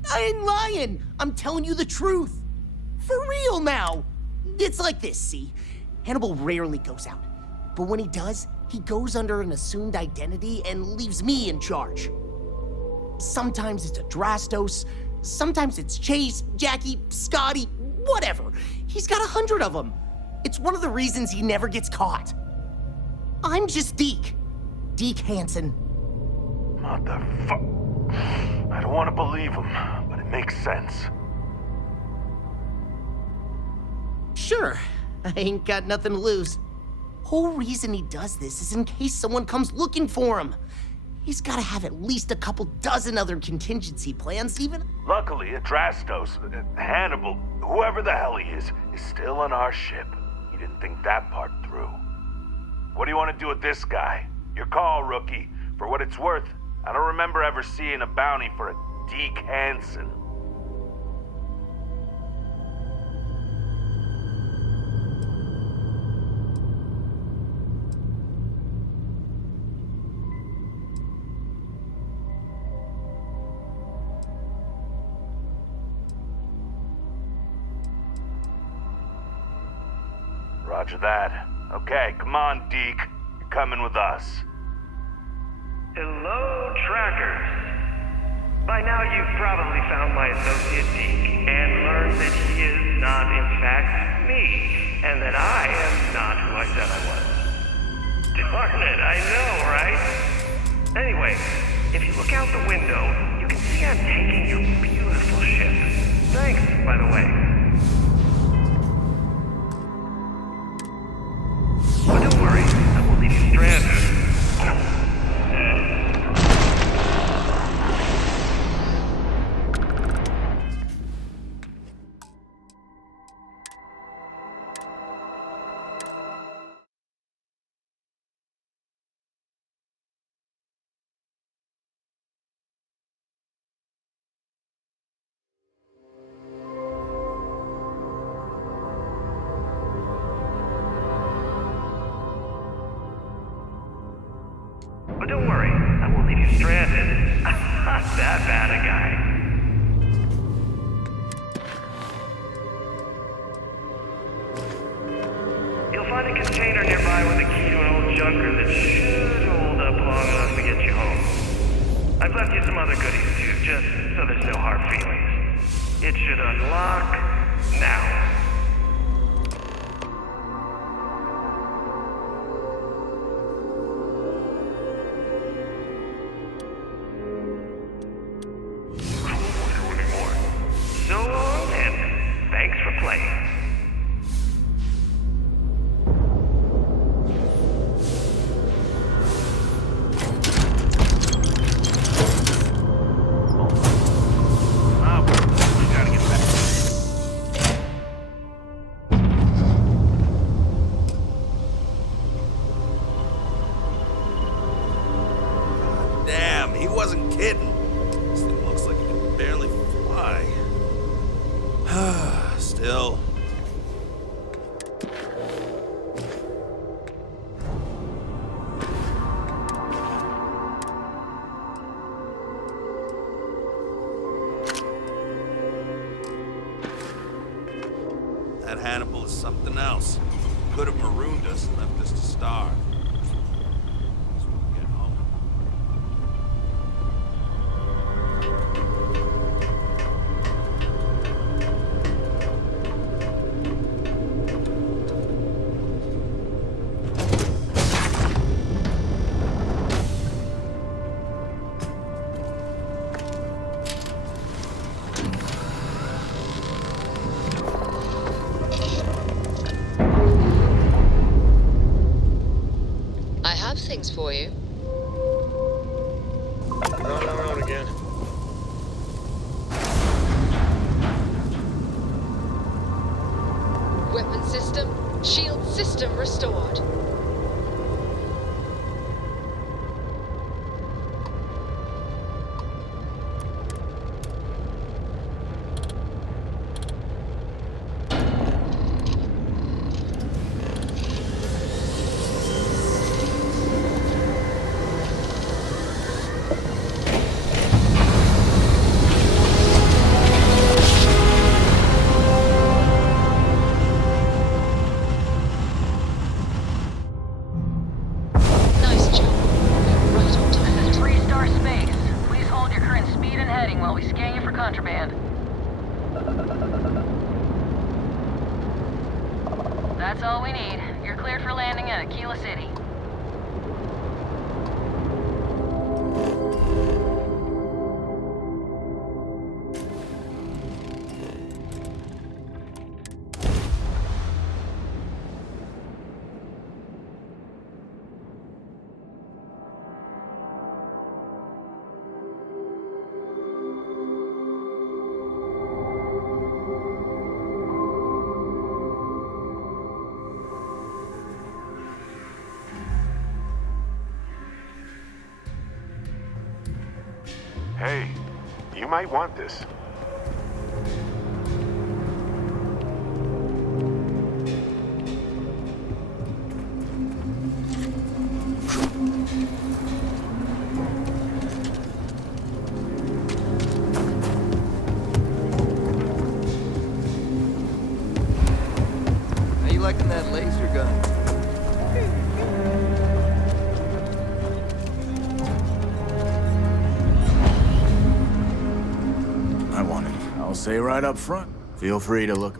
I ain't lying. I'm telling you the truth. For real now. It's like this, see? Hannibal rarely goes out. But when he does, he goes under an assumed identity and leaves me in charge. Sometimes it's a Drastos, sometimes it's Chase, Jackie, Scotty, whatever. He's got 100 of them. It's one of the reasons he never gets caught. I'm just Deke. Deke Hansen. Motherfuck. I don't want to believe him, but it makes sense. Sure. I ain't got nothing to lose. Whole reason he does this is in case someone comes looking for him. He's gotta have at least a couple dozen other contingency plans, even... Luckily, Adrastos, Hannibal, whoever the hell he is still on our ship. He didn't think that part through. What do you want to do with this guy? Your call, rookie. For what it's worth, I don't remember ever seeing a bounty for a Deke Hansen. Roger that. Okay, come on, Deke. You're coming with us. Hello, trackers. By now you've probably found my associate Deke and learned that he is not in fact me, and that I am not who I said I was. Darn it, I know, right? Anyway, if you look out the window, you can see I'm taking your beautiful ship. Thanks, by the way. But don't worry, I won't leave you stranded. But don't worry, I won't leave you stranded. I'm not that bad a guy. You'll find a container nearby with a key to an old junker that should hold up long enough to get you home. I've left you some other goodies too, just so there's no hard feelings. It should unlock now. So long, and thanks for playing. We gotta get back. Damn, he wasn't kidding. This thing looks like it can barely fly. Still. That Hannibal is something else. Could have marooned us and left us to starve. So we can get home. I have things for you. Round again. Weapon system, shield system restored. Nice job. You're right on target. 3-star space. Please hold your current speed and heading while we scan you for contraband. That's all we need. You're cleared for landing at Akila City. Hey, you might want this. How you liking that laser gun? I want it. I'll say right up front. Feel free to look.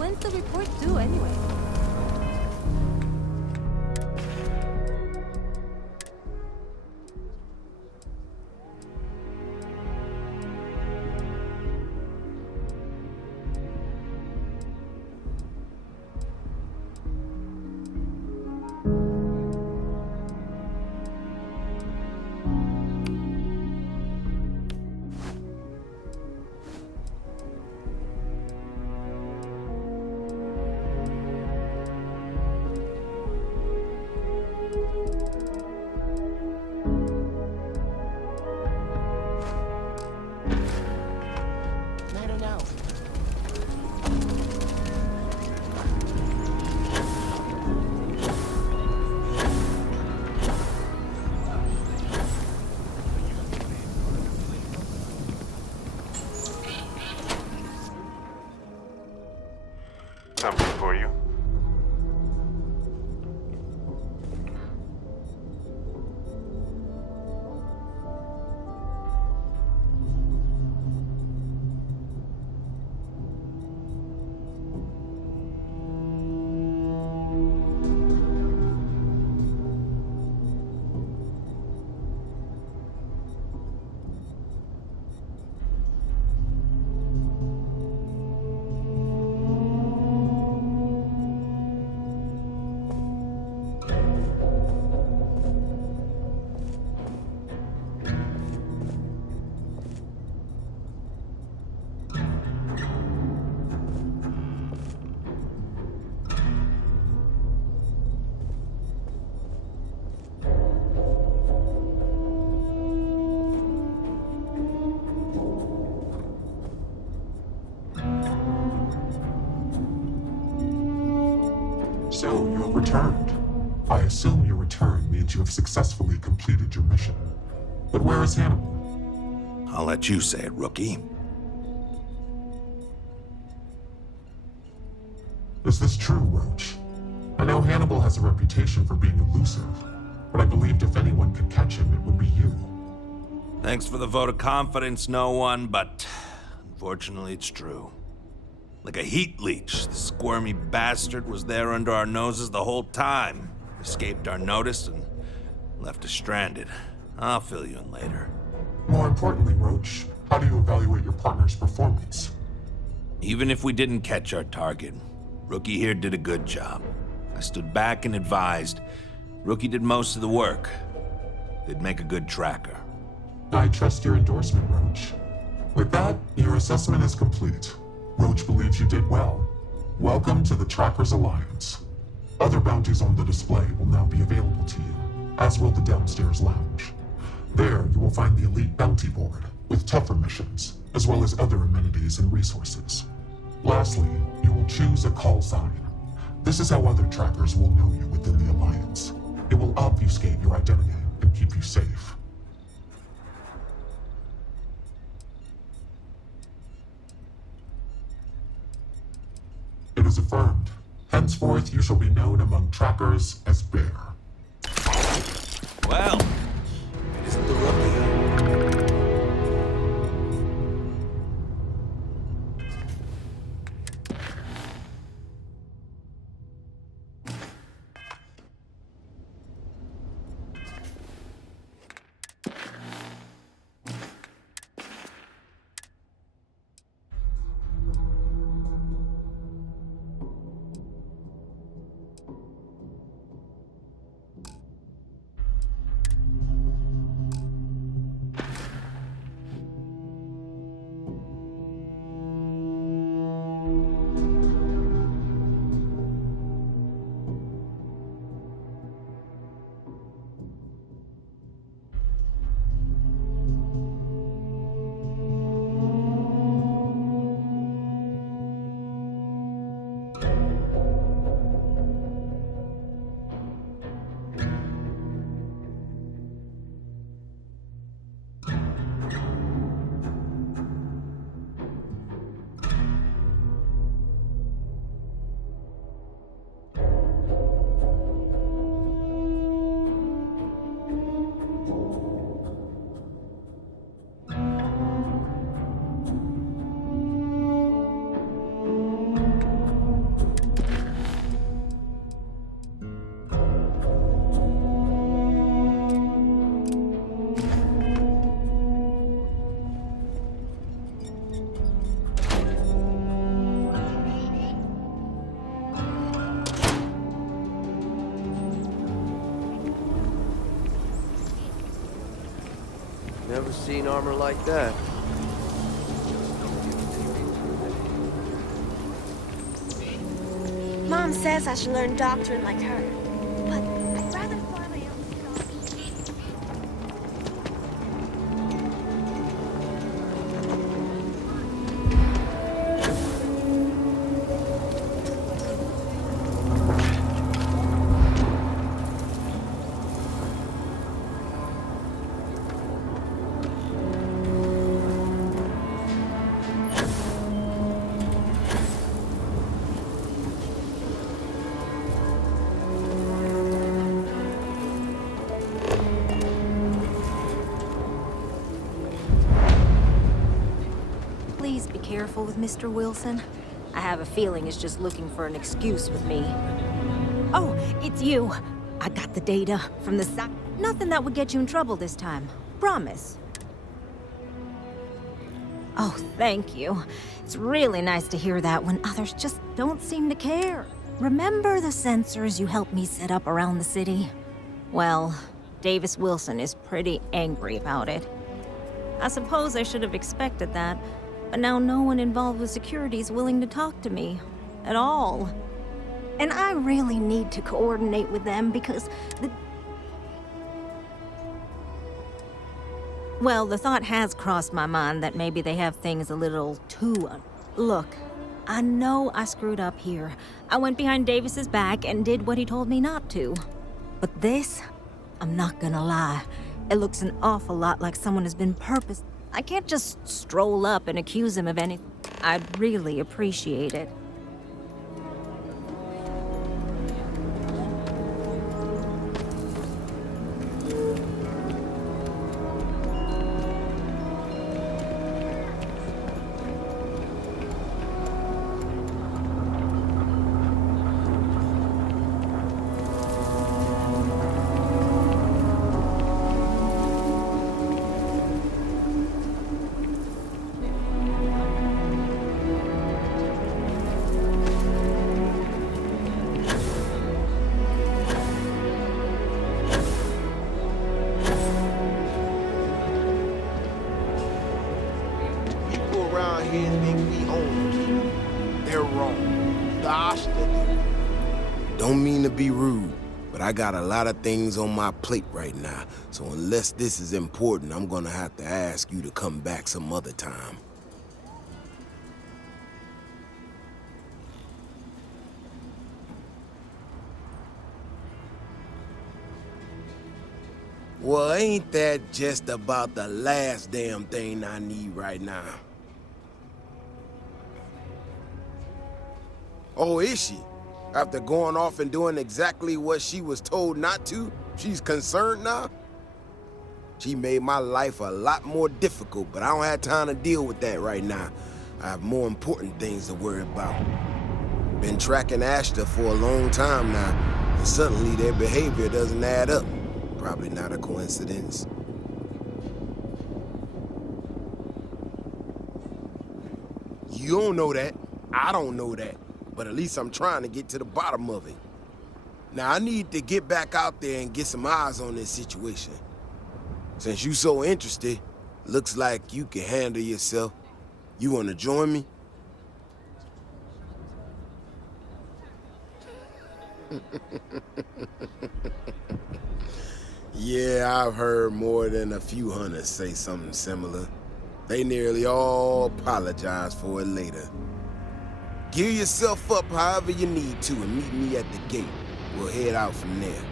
When's the report due, anyway? I don't know. Something for you? So, you have returned. I assume your return means you have successfully completed your mission. But where is Hannibal? I'll let you say it, rookie. Is this true, Roach? I know Hannibal has a reputation for being elusive, but I believed if anyone could catch him, it would be you. Thanks for the vote of confidence, no one, but unfortunately it's true. Like a heat leech, the squirmy bastard was there under our noses the whole time. Escaped our notice and left us stranded. I'll fill you in later. More importantly, Roach, how do you evaluate your partner's performance? Even if we didn't catch our target, Rookie here did a good job. I stood back and advised. Rookie did most of the work. They'd make a good tracker. I trust your endorsement, Roach. With that, your assessment is complete. Roach believes you did well. Welcome to the Trackers Alliance. Other bounties on the display will now be available to you, as will the downstairs lounge. There, you will find the Elite Bounty Board, with tougher missions, as well as other amenities and resources. Lastly, you will choose a call sign. This is how other trackers will know you within the Alliance. It will obfuscate your identity and keep you safe. It is affirmed. Henceforth, you shall be known among trackers as Bear. Well, it isn't the rookie. seen armor like that. Mom says I should learn doctrine like her, but I'd rather fly my own stars. Please be careful with Mr. Wilson. I have a feeling he's just looking for an excuse with me. Oh, it's you. I got the data from the site. Nothing that would get you in trouble this time. Promise. Oh, thank you. It's really nice to hear that when others just don't seem to care. Remember the sensors you helped me set up around the city? Well, Davis Wilson is pretty angry about it. I suppose I should have expected that, but now no one involved with security is willing to talk to me. At all. And I really need to coordinate with them because Well, the thought has crossed my mind that maybe they have things a little too... Look, I know I screwed up here. I went behind Davis's back and did what he told me not to. But this, I'm not gonna lie, it looks an awful lot like someone has been purposed. I can't just stroll up and accuse him of anything. I'd really appreciate it. Don't mean to be rude, but I got a lot of things on my plate right now, so unless this is important, I'm gonna have to ask you to come back some other time. Well, ain't that just about the last damn thing I need right now? Oh, is she? After going off and doing exactly what she was told not to, she's concerned now? She made my life a lot more difficult, but I don't have time to deal with that right now. I have more important things to worry about. Been tracking Ashton for a long time now, and suddenly their behavior doesn't add up. Probably not a coincidence. You don't know that. I don't know that. But at least I'm trying to get to the bottom of it. Now, I need to get back out there and get some eyes on this situation. Since you so interested, looks like you can handle yourself. You want to join me? Yeah, I've heard more than a few hunters say something similar. They nearly all apologize for it later. Gear yourself up however you need to and meet me at the gate. We'll head out from there.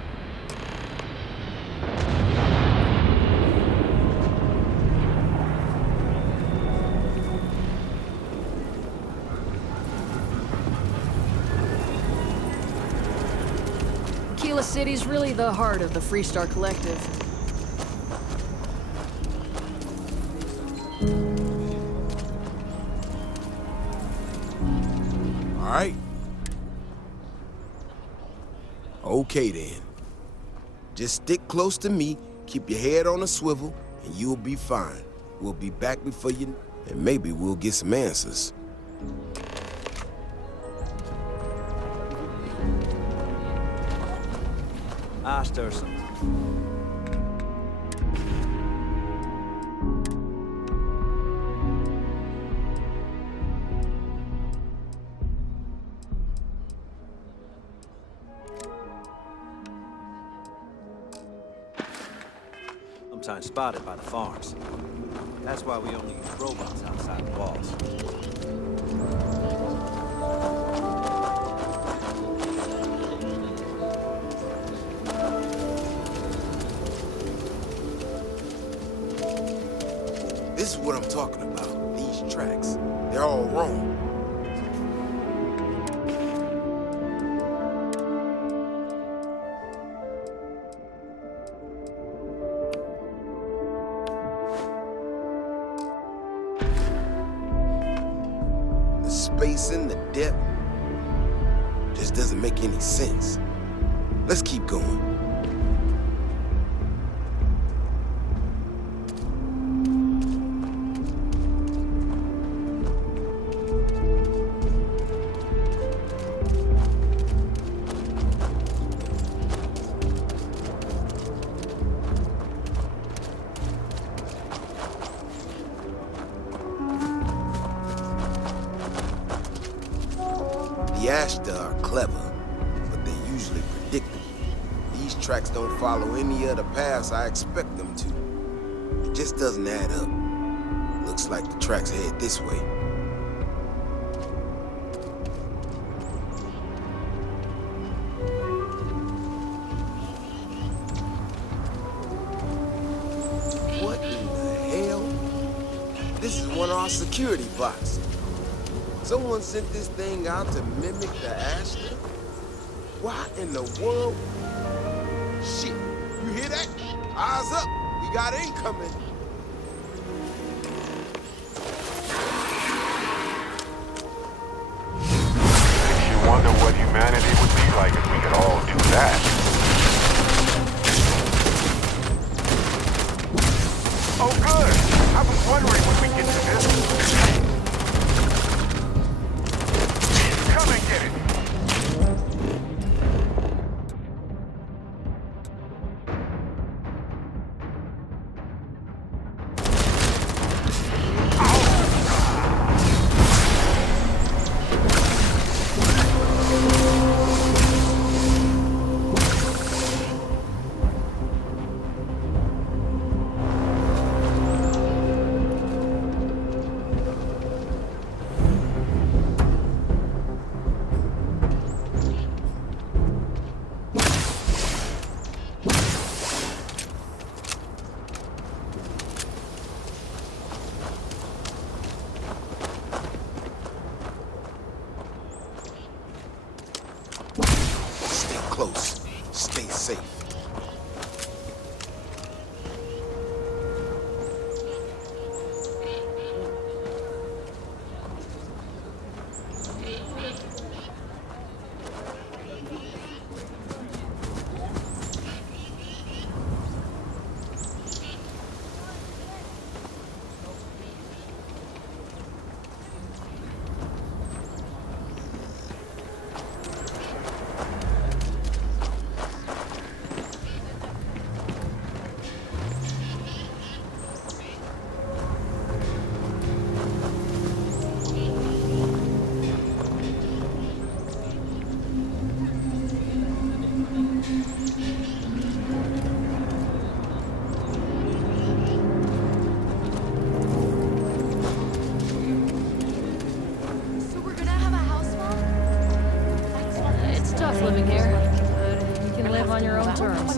Akila City's really the heart of the Freestar Collective. All right. Okay then. Just stick close to me, keep your head on a swivel, and you'll be fine. We'll be back before you, and maybe we'll get some answers. Ashterson. sometimes spotted by the farms. That's why we only use robots outside the walls. This is what I'm talking about. These tracks. They're all wrong. The spacing, the depth, just doesn't make any sense. Let's keep going. The Ashta are clever, but they're usually predictable. These tracks don't follow any of the paths I expect them to. It just doesn't add up. Looks like the tracks head this way. What in the hell? This is one of our security boxes. Someone sent this thing out to mimic the Ashta? Why in the world? Shit, you hear that? Eyes up, we got incoming. Makes you wonder what humanity would be like if we could all do that. Oh good, I was wondering when we get to this. Come and get it! Close. Stay safe.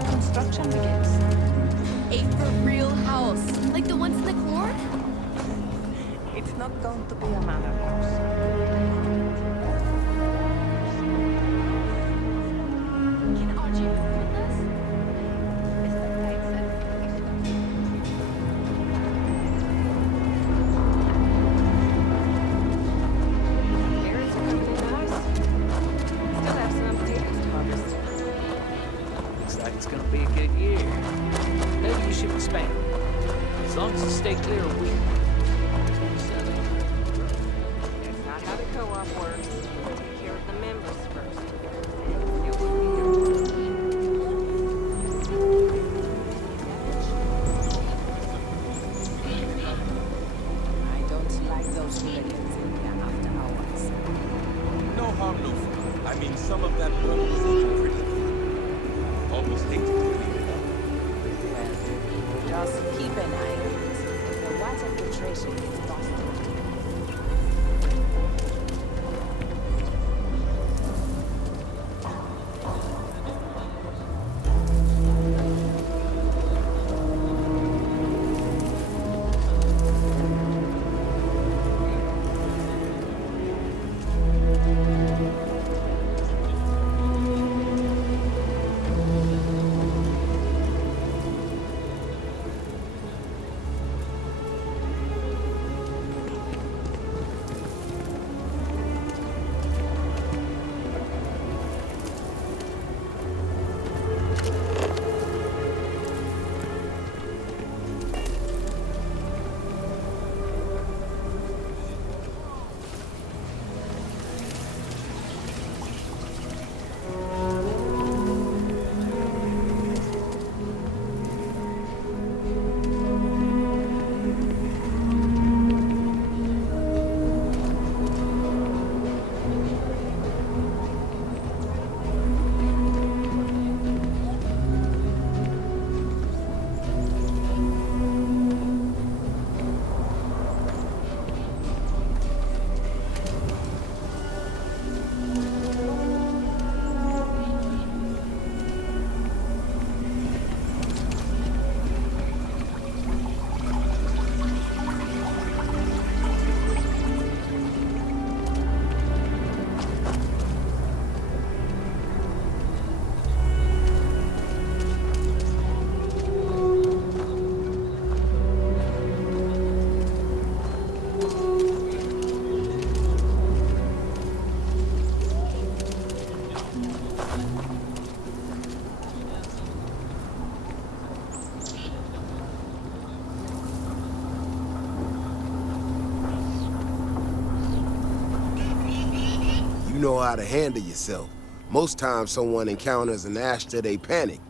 Construction begins. A for real house, like the ones in the court? It's not going to be a manor house. Can Archie with us? Parents are coming in nice. Still have some potatoes to harvest. Looks like it's gonna be a good year. Maybe you should expand. As long as you stay clear of weed. That's not how the co-op works. You take care of the members first. Then it will be your turn. I don't like those hooligans in here after hours. No harm, no foul. I mean, some of that blood was even pretty. Almost hate to clean it up. Well, Just keep an eye on it. If the water filtration is lost. You know how to handle yourself. Most times someone encounters an Ashta, they panic.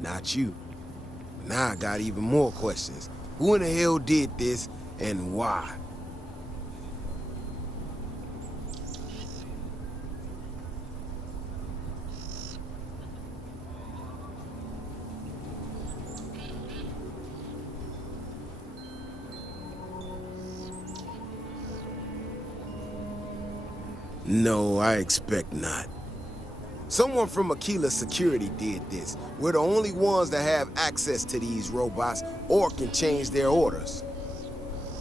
Not you. Now I got even more questions. Who in the hell did this, and why? No, I expect not. Someone from Akila Security did this. We're the only ones that have access to these robots or can change their orders.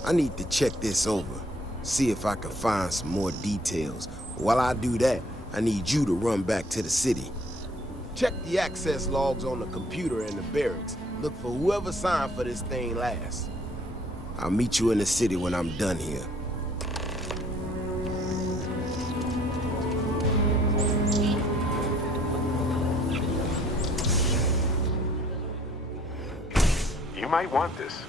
I need to check this over, see if I can find some more details. While I do that, I need you to run back to the city. Check the access logs on the computer in the barracks. Look for whoever signed for this thing last. I'll meet you in the city when I'm done here. You might want this.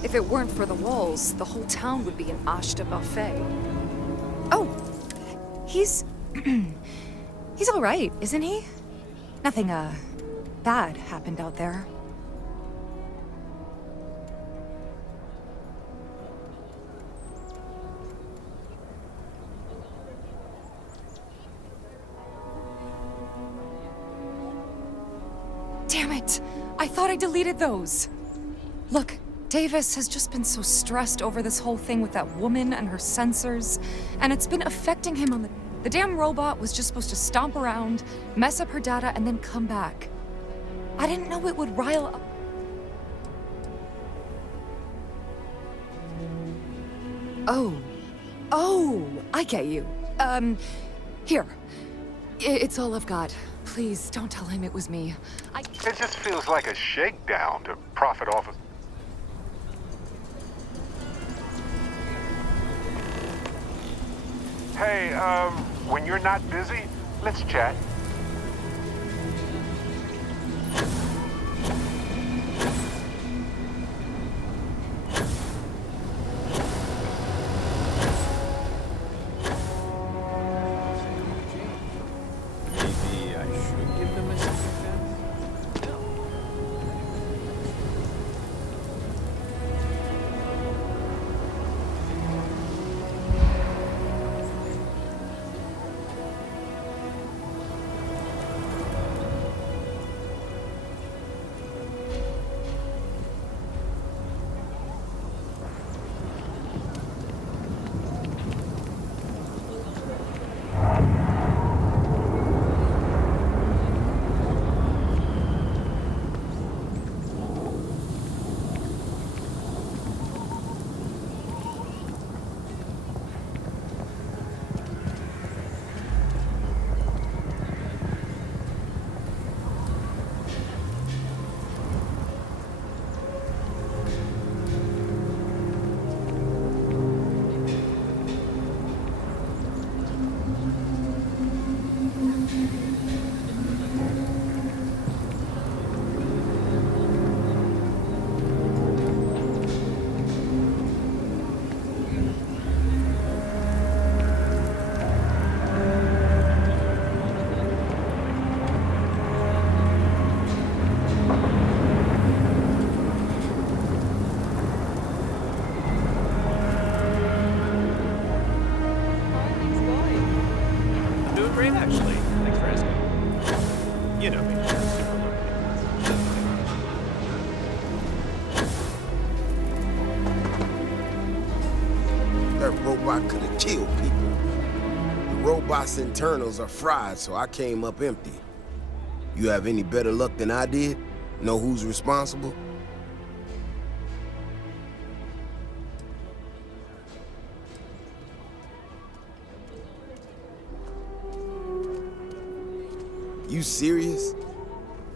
If it weren't for the walls, the whole town would be an Ashta buffet. Oh, he's... he's all right, isn't he? Nothing, bad happened out there. Damn it! I thought I deleted those! Look, Davis has just been so stressed over this whole thing with that woman and her sensors, and it's been affecting him on the damn robot was just supposed to stomp around, mess up her data, and then come back. I didn't know it would rile up. Oh, I get you. Here. It's all I've got. Please, don't tell him it was me. It just feels like a shakedown to profit off of... Hey, when you're not busy, let's chat. Maybe I should give them a second chance? Great, actually. Thanks for asking. You know me. That robot could have killed people. The robot's internals are fried, so I came up empty. You have any better luck than I did? Know who's responsible? You serious?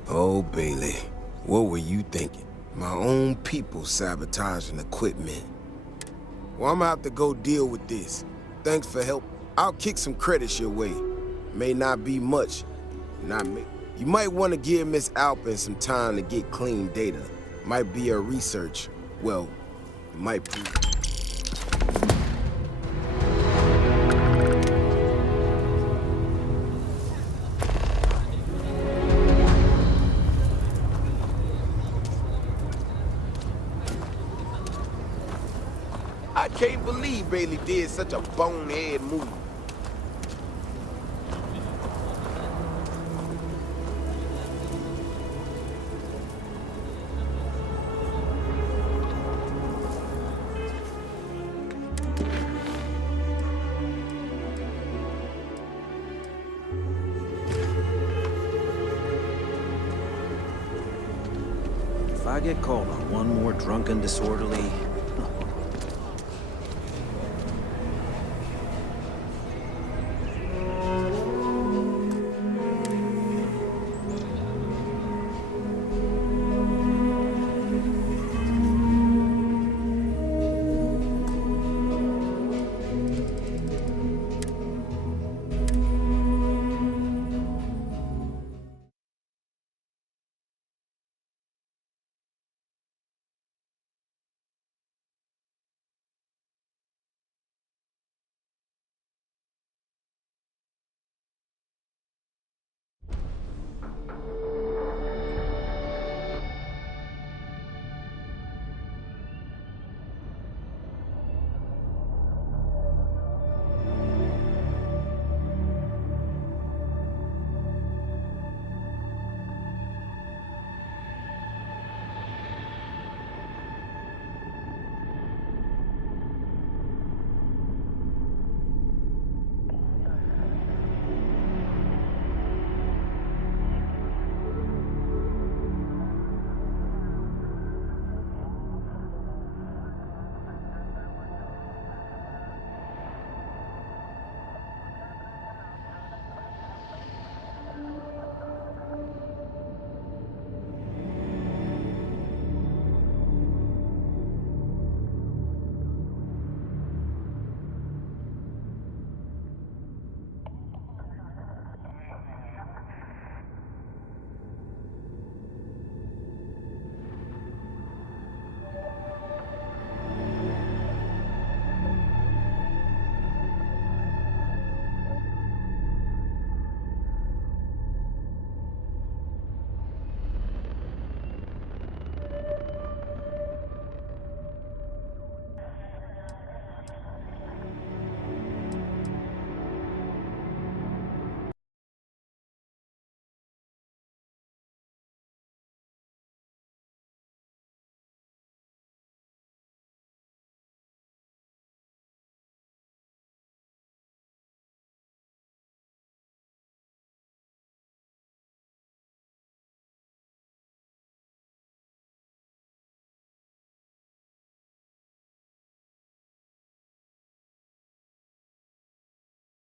Oh, Bailey, what were you thinking? My own people sabotaging equipment. Well, I'm gonna have to go deal with this. Thanks for help. I'll kick some credits your way. May not be much. You might want to give Miss Alpin some time to get clean data. Might be her research. Well, it might be. I can't believe Bailey did such a bonehead move. If I get called on one more drunken disorderly,